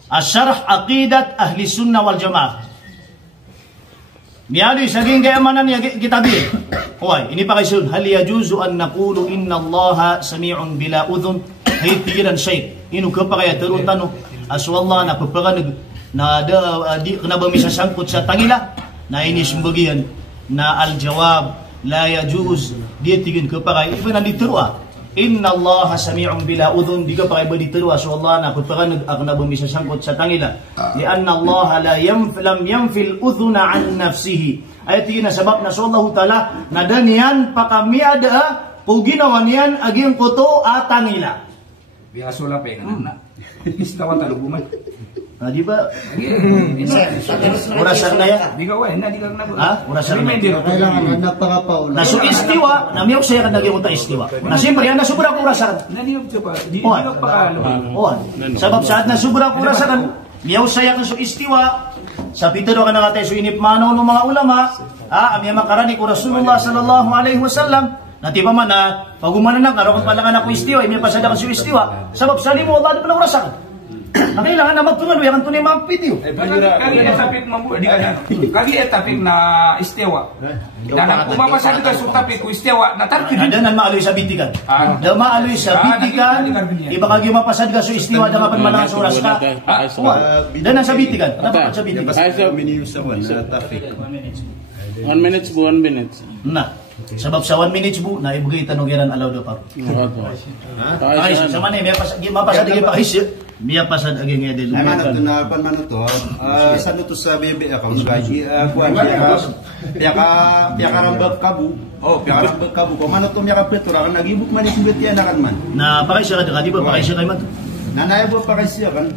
Asyarah Aqidat Ahli Sunnah wal Jamaah. Miyado saging kayamanan niya kitabi. Hoy, ini pa kaysun, hal yajuzu an naqulu inna Allah sami'un bila udhun. Hay tigiran shay. Inu ka pa kaya turun tano aswallah na papaganag na di kana ba misasangkot sa tangila na ini sumbagian na aljawab la yajuz dia tigin ka pa kaya iba na diterua. Inna Allah sami'un bila udhun, di ka pa kaya ba diterua so Allah na papaganag kana ba misasangkot sa tangila. Li anna Allah lam yanfil udhuna an nafsihi. Ayat ini sebab na Allah Ta'ala na danian pa kami ada kung ginawa niyan aging kuto at tangila. Biasa lah pengen anak. Istawa talubuman. Nah, di ba? Orasan na yan. Di ka wa, na di ka nag. Ha? Orasan na. Kailangan napakapaw. Nasu istiwa, namiyaw saya kan lagi unta istiwa. Na siyempre yan nasubra ko orasan. Nani ka pa. Di Oan. ka pa kalo. Oan. Sabab saat nasubra ko orasan, miyaw saya kan su istiwa. Sa pitero ka nakatay su inip manaw ng mga ulama. Amya makarani ko Rasulullah sallallahu alaihi wasallam. Nanti pa man na pagumanan na karon pala ka na ko istiwa, imya pasada ka su istiwa. Sabab salimo Allah na orasan. Kailangan na magtungan, yan tunay magpitiw. Kagi etapik mambu di kana. Kagi etapik na istewa. Dan umapasado ka su tapik ku istewa na tarpid. Danan maaloy sa bitikan. Da maaloy sa bitikan. Iba kagi mapasad ka su istiwa da kapan malang sa oras ka. Danan sa bitikan. Dapat sa bitikan. One minute po, 1 minute. Na. Sabab sa 1 minute bu na ibugay tanugiran alaw do pa. Ay, sa man may mapasad agi pa isip. Miya pasad agi ngede. Ay man to na pan man to. Sa to sa bebe account gaji kuan piaka rambak kabu. Oh, piaka rambak kabu. Ko man to miya ka petura kan nagibuk man isbet yan kan man. Na pakay siya di ba pakay siya kay man. Nanay po pakay siya kan.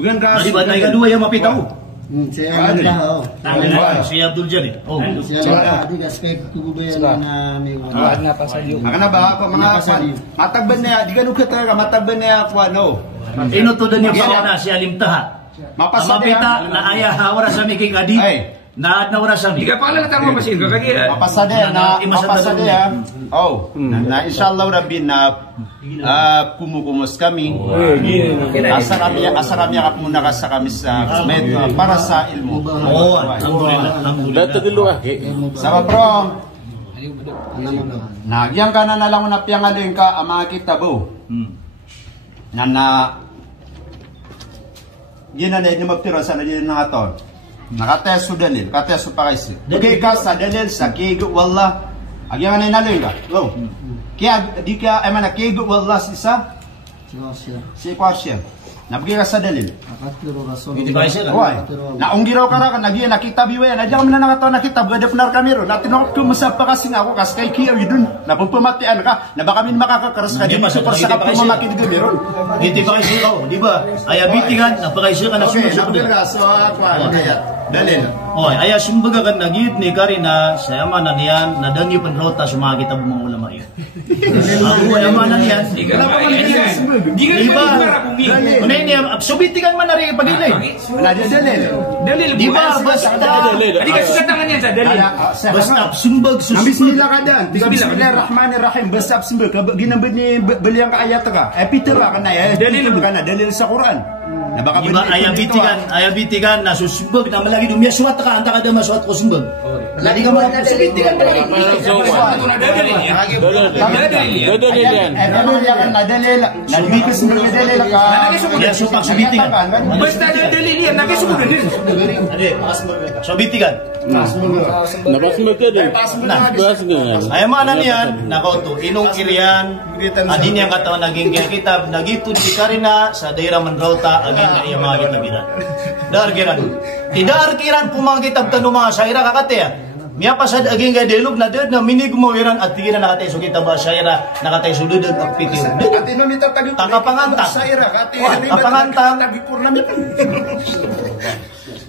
Bukan ka. Di ba nay kadua yung mapitaw? Si Abdul Si Abdul Jalil. Oh, si Abdul aspek tubuyan na may Akan na ba ako mga matagban na di ganun ka talaga matagban na ako ano. Inutudan niya pa na si Alim Taha. Mapita na aya hawara sa miking adi. Na wala sa Di ka pala na tamo masin ka kagi. Mapasada ya. Oh, na inshallah rabbi na kumukumos kami. Asa kami muna ka sa kami sa para sa ilmu. Oh, alhamdulillah. Dato dulu Sama bro. Nagyang ka na lang na piyangaling ka ang mga kitabo. Na ginanay ni magtira sa nadin na aton. Nakataya su dalil, kataya su pakaisi. Dagay ka sa dalil sa kigo wallah. Agyan na naloy ka. Oh. Kaya di ka ay man kigo wallah isa. Si Pasya. Nabigay ka sa dalil. Hindi ba siya? Na unggiraw ka ra nagiya nakita biwe na diyan man nakataw nakita gade penar kami ro. Natinok ko masapa kasi ako kas kay kiyaw idun. Napupamatian ka na baka min makakakaras ka di super sa kapamamaki di gami ro. Hindi ba siya? Di ba? Ay bitigan napakaisya ka na sunod. So ako dalil. Oh, aya sumbaga kan nagit ni karina saya mana niyan na danyo panrota sa mga kitab mga ulama yun. Ako naman na niyan. Di ka pa kungi. Unay niya subitigan man na rin pagilay. Dalil. Di ba basta Di ka sugatangan yan sa dalil. basta sumbag Bismillah ka dan. Bismillahirrahmanirrahim. Basta sumbag ginambad ni beliang ka ayat ka. Pitra ka na dalil ka na dalil sa Quran. Na baka diba ayabitigan na susumbag na malagi dumya suwat ka anta kada maswat ko sumbag. Lagi ka mga subitigan talaga. Dalil yan. Dalil yan na dalil. Nalbikas mo yung dalil ka. Ya supak subitigan. Basta dalil yan nakisugo din. Ade, subitigan. Nabas mo ka din. Nabas nga. Ay mana niyan nakauto inong irian adin yang kataon naging kitab nagito di karina sa daira manrota aging iya mga kitab iran. Dargiran. Tidak arkiran po mga kitab tanu mga syaira kakate ya. Miya pasad aging gadelog na ded na minig mo iran at tigiran nakatay so kitab syaira nakatay sulod at pitil. Takapanganta. Syaira kate. Takapanganta.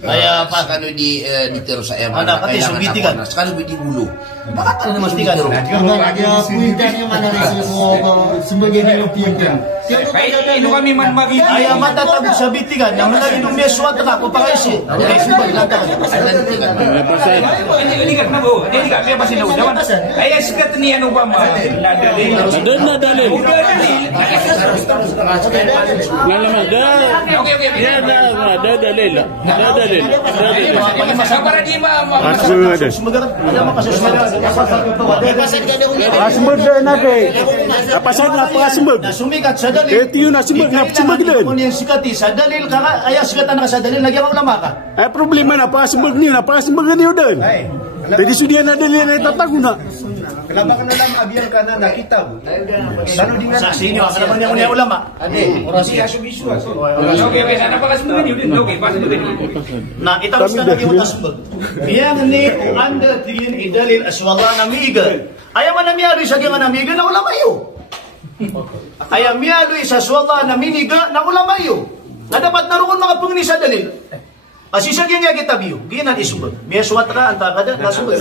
Kaya pas kanu di tero sa air mana pati subitigan sekali di bulu. Bakit ano mastigan? Ino kami man magi. Ay matatabo sa bitigan yang malagi dum meswat ka ko pakaisi. Ay subag lang ta. Ini kan nabo. Ini kan dia masih naudawan. Ay sikat ni ano ba ma? Dalil. Na dalil. Ngalaman da. Okay. Ya da dalil. Da dalil. Para di ma. Asmbag na kay. Apasad na pasmbag. Sumikat sa dalil. Etiyo na sumag din. Kung yung sikati sa dalil ka ay sikatan na sa dalil nagyang ulama ka. Ay problema na pasmbag niyo din. Jadi sudia na dalil na tatago na. Kenapa ka na lang abiyang ka na nakita mo? Sano din nga? Saksi nyo, ano naman yung ulama? Orasi asubiswa. Okay, sana pa kasi din yun. Okay, pas din. Na itapos na lagi mo tasbag. Biyang ni anda tingin idalil aswala na migal. Ayaw man na miyari sa kaya na migal na ulama yun. Aya mialoy sa swalla na miniga na ulamayo. Na dapat naroon mga pungni sa dalil. Asisa gyud nga kitabiyo. Ginan isubag. Miya suwat ka anta kada nasubag.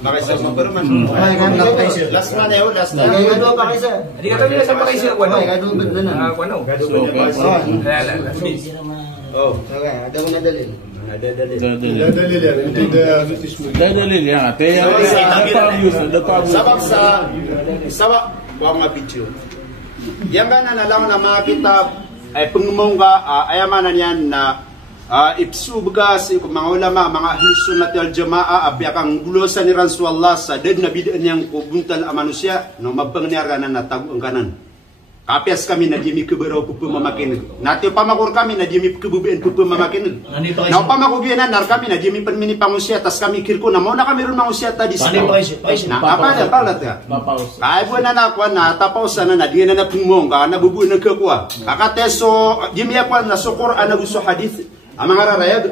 Makisa magperman. Last man yo, last man. Gado pa kayo sir. Hindi ka tabi na sa pakay siya. Wano? Gado ba na? Wano? Oh, Okay, ada mo na dalil. Dalil yan. Sabab mga video. Yang kana na lang na mga kitab ay pengumong ka ayamanan yan na ipsubagas mga ulama, mga ahlusunnah wal jamaah abiyakang gulosan ni Rasulullah sa dead na bidaan yang kubuntal a manusia no mapangniaranan na tagu ang kanan. Kapias kami na jimi kebero pupu mamakin. Nati pamakur kami na jimi kebuben pupu mamakin. Na pamakugianan nar kami na jimi permini pangusia tas kami kirko na mo na kami ron mangusia tadi sa. Na apa ada palat ka? Ay buwan na kwa na tapaus na di na pumong ka na bubu na kwa. Kakateso jimi apa na sa Quran na gusto hadith. Ang mga rarayad,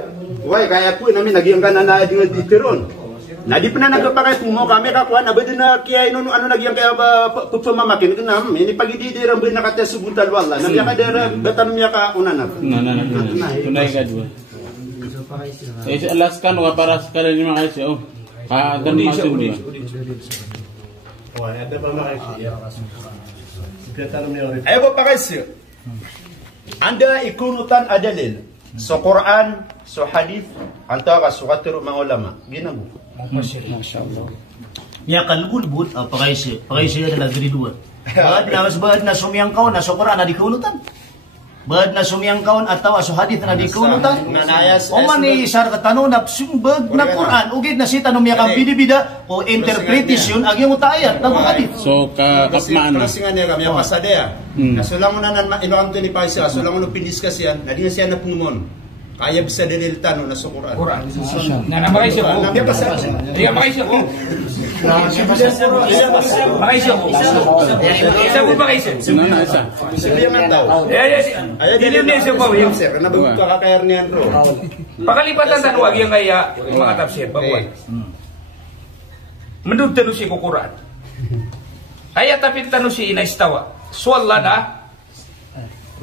way kaya po namin nagyang ka na di tiron. Na di pa na nagpapakai pumo kami kakuha na ba din na kaya ano nagyang kaya ba pupamamakin ka na ini pagididiran ba nakataya subuntal wala nagyang ka dera batan miya ka unanak tunay ka dua alas kan para sekali lima kali sih akan masuk dia ayo po pakay Anda ikunutan adalil so Quran so hadith antara sukatir mga ulama ginago Masyaallah. Ya kalbulbul pakaisi adalah dari dua. Baad na sumiyang kaon na sa Quran na dikunutan. Baad na sumiyang kaon atau sa hadith na dikunutan. O man ni sar katanong na sumbag na Quran ugid na sita no miya kang bida-bida o interpretation agi mo tayat na hadith. So kapmaan na. Kasi nga niya kami pasadea. Nasulang mo na inuang to ni Paisa, sulang mo no pindiscuss yan, na di nga siya napungmon. Kaya bisa dalil tanong na sa Quran. Nga namakay siya ko. Hindi ka makay siya ko. Makay siya ko. Isa ko makay siya. Isa. Sabihan nga daw. Dilim niya siya ko. Sir, nabagot ka kakayar niyan ro. Pakalipatan tanong yung kaya mga tafsir. Menurut tanong siya ko Quran. Kaya tapit tanong siya inaistawa. Suwalla na.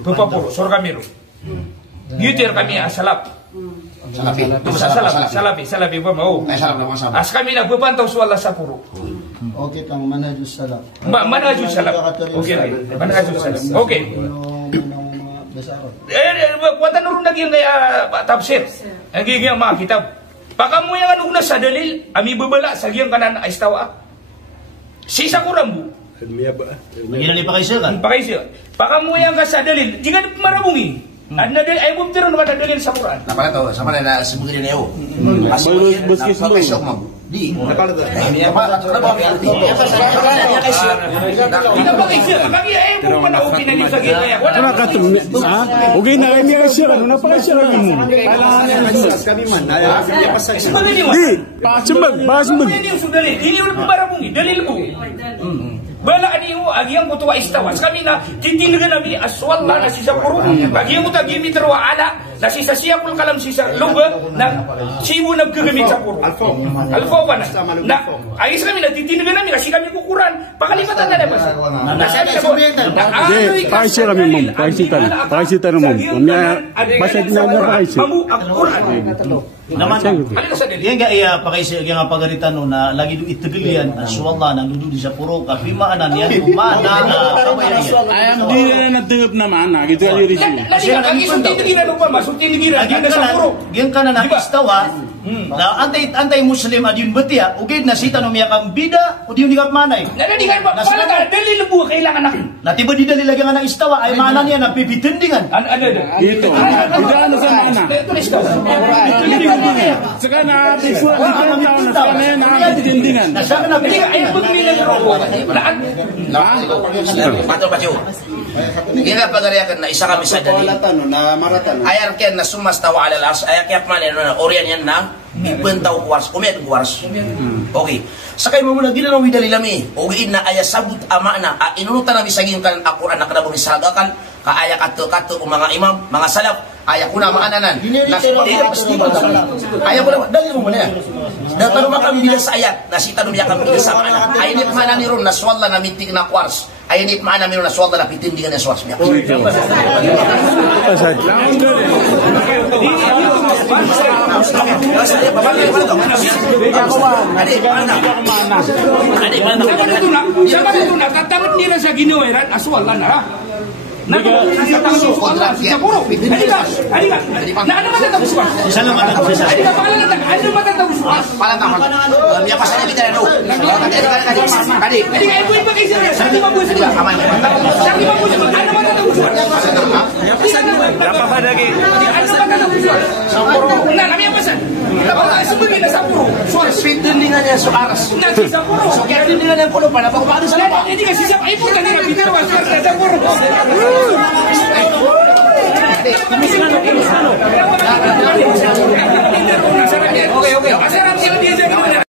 Tupapuro. Surga miru. Gitir kami asalap. Salapi ba mau? As kami nagbabantau suwala sa puro. Okay kang manhajus salaf. Manhajus salaf. Okay. Manhajus salaf. Okay. Kuatan nurun lagi yang kaya tafsir. Lagi yang mga kitab. Pakamu yang anuna sa dalil, ami babala sa giyang kanan aistawa. Sisa kurang bu. Lagi na pakaisi kan? Pakaisi. Pakamu yang sa dalil, jika marabungi. Ada dalil ay bukti ron ada dalil sa Quran. Napaka to, sama na sebegini niyo. Meski Pakai syok mau. Di. Napaka to. Ini apa? Kita pakai siya, kami ay mo na okay na ni sa gitna. Wala ka to. Okay na kami siya ano pa siya mo. Kami man, ya pasag. Di, pasembag. Ini sudah ini udah pembarabungi, dalil bu. Bala aniyo agiang kutuwa istawas kami na titindigan namin aswal na sisa puro agiang kutuwa gimi terwa ala na sisa siya kul kalam sisa luba na siwo nagkagamit sa puro alfo pa na ayos kami na titindigan namin kasi kami kukuran pakalipatan na naman nasabi na po Di, paisi kami mom. Paisi tayo mom. Basta dinala paisi. mamu ang Quran Naman, yan nga iya pakaisi nga pagaritan no na lagi do itagilian aswalla nang dudu di sa puro kapimaanan yan kumana kabayan. Ayam di na nagdengap na mana gitu aja di sini. Kasi ang isang titindigan mo pa masuk tindigan yan sa puro Gian ka na nakistawa, na antay Muslim adyon betia, ugid na sita no miya kang bida, o di yung manay. Nanadigan pa, pala ka, dalil po kailangan na. Natiba di dalil lagi nga ng istawa, ay mana niya na pipitindingan. Ano? Gitu. Tidak ada sa mana. Ito na istawa. Sekarang na tindingan. Nasaan na Hindi ka, ayaw po tumilang roko. Laan. Patol pa siyo. Gila pagariakan na isa kami sa dalil. Ayar ken na sumastawa ala al-ars, ayar kaya man na orian yan na ibentaw kuwars, kumiyat kuwars. Okay. Sakay mo muna gila na widalilami. Okay na aya sabut ama na inunutan namin sa ginkan ako anak na bumi sagakan kaaya kato mga imam, mga salaf, aya kuna maananan. Aya kuna dalil mo muna. Datang makam bila sa ayat, nasita dumiya kami bila sa mana. Ayat mana ni ron naswalla na miting na kuwars. Ayan itmana meron na swalda na pitindingan ng swas niya. Siapa itu nak tatangan nila sa ginaweran aswal na ra. Nagtatangan sa aswal sa puro. Halika. Na ano matatapos ba? Sana matapos sa. Halika pangalan na ano matatapos ba? Palatapan. Miya pa sa kita na do. Kadi. Halika ibu ibu kayo sir. Sabi mo sa ba? Sabi mo sa ba? Ano matatapos ba? Apa ba lagi? Ano matatapos ba? Sa puro. Na kami pasan. Kapag sabi na sa puro. Pitindingan niya sa aras. Na sa puro. So kaya pitindingan niya kulo para pagpapalo sa lapa. Hindi kasi sa ipo na nila Peter was sa puro. Okay.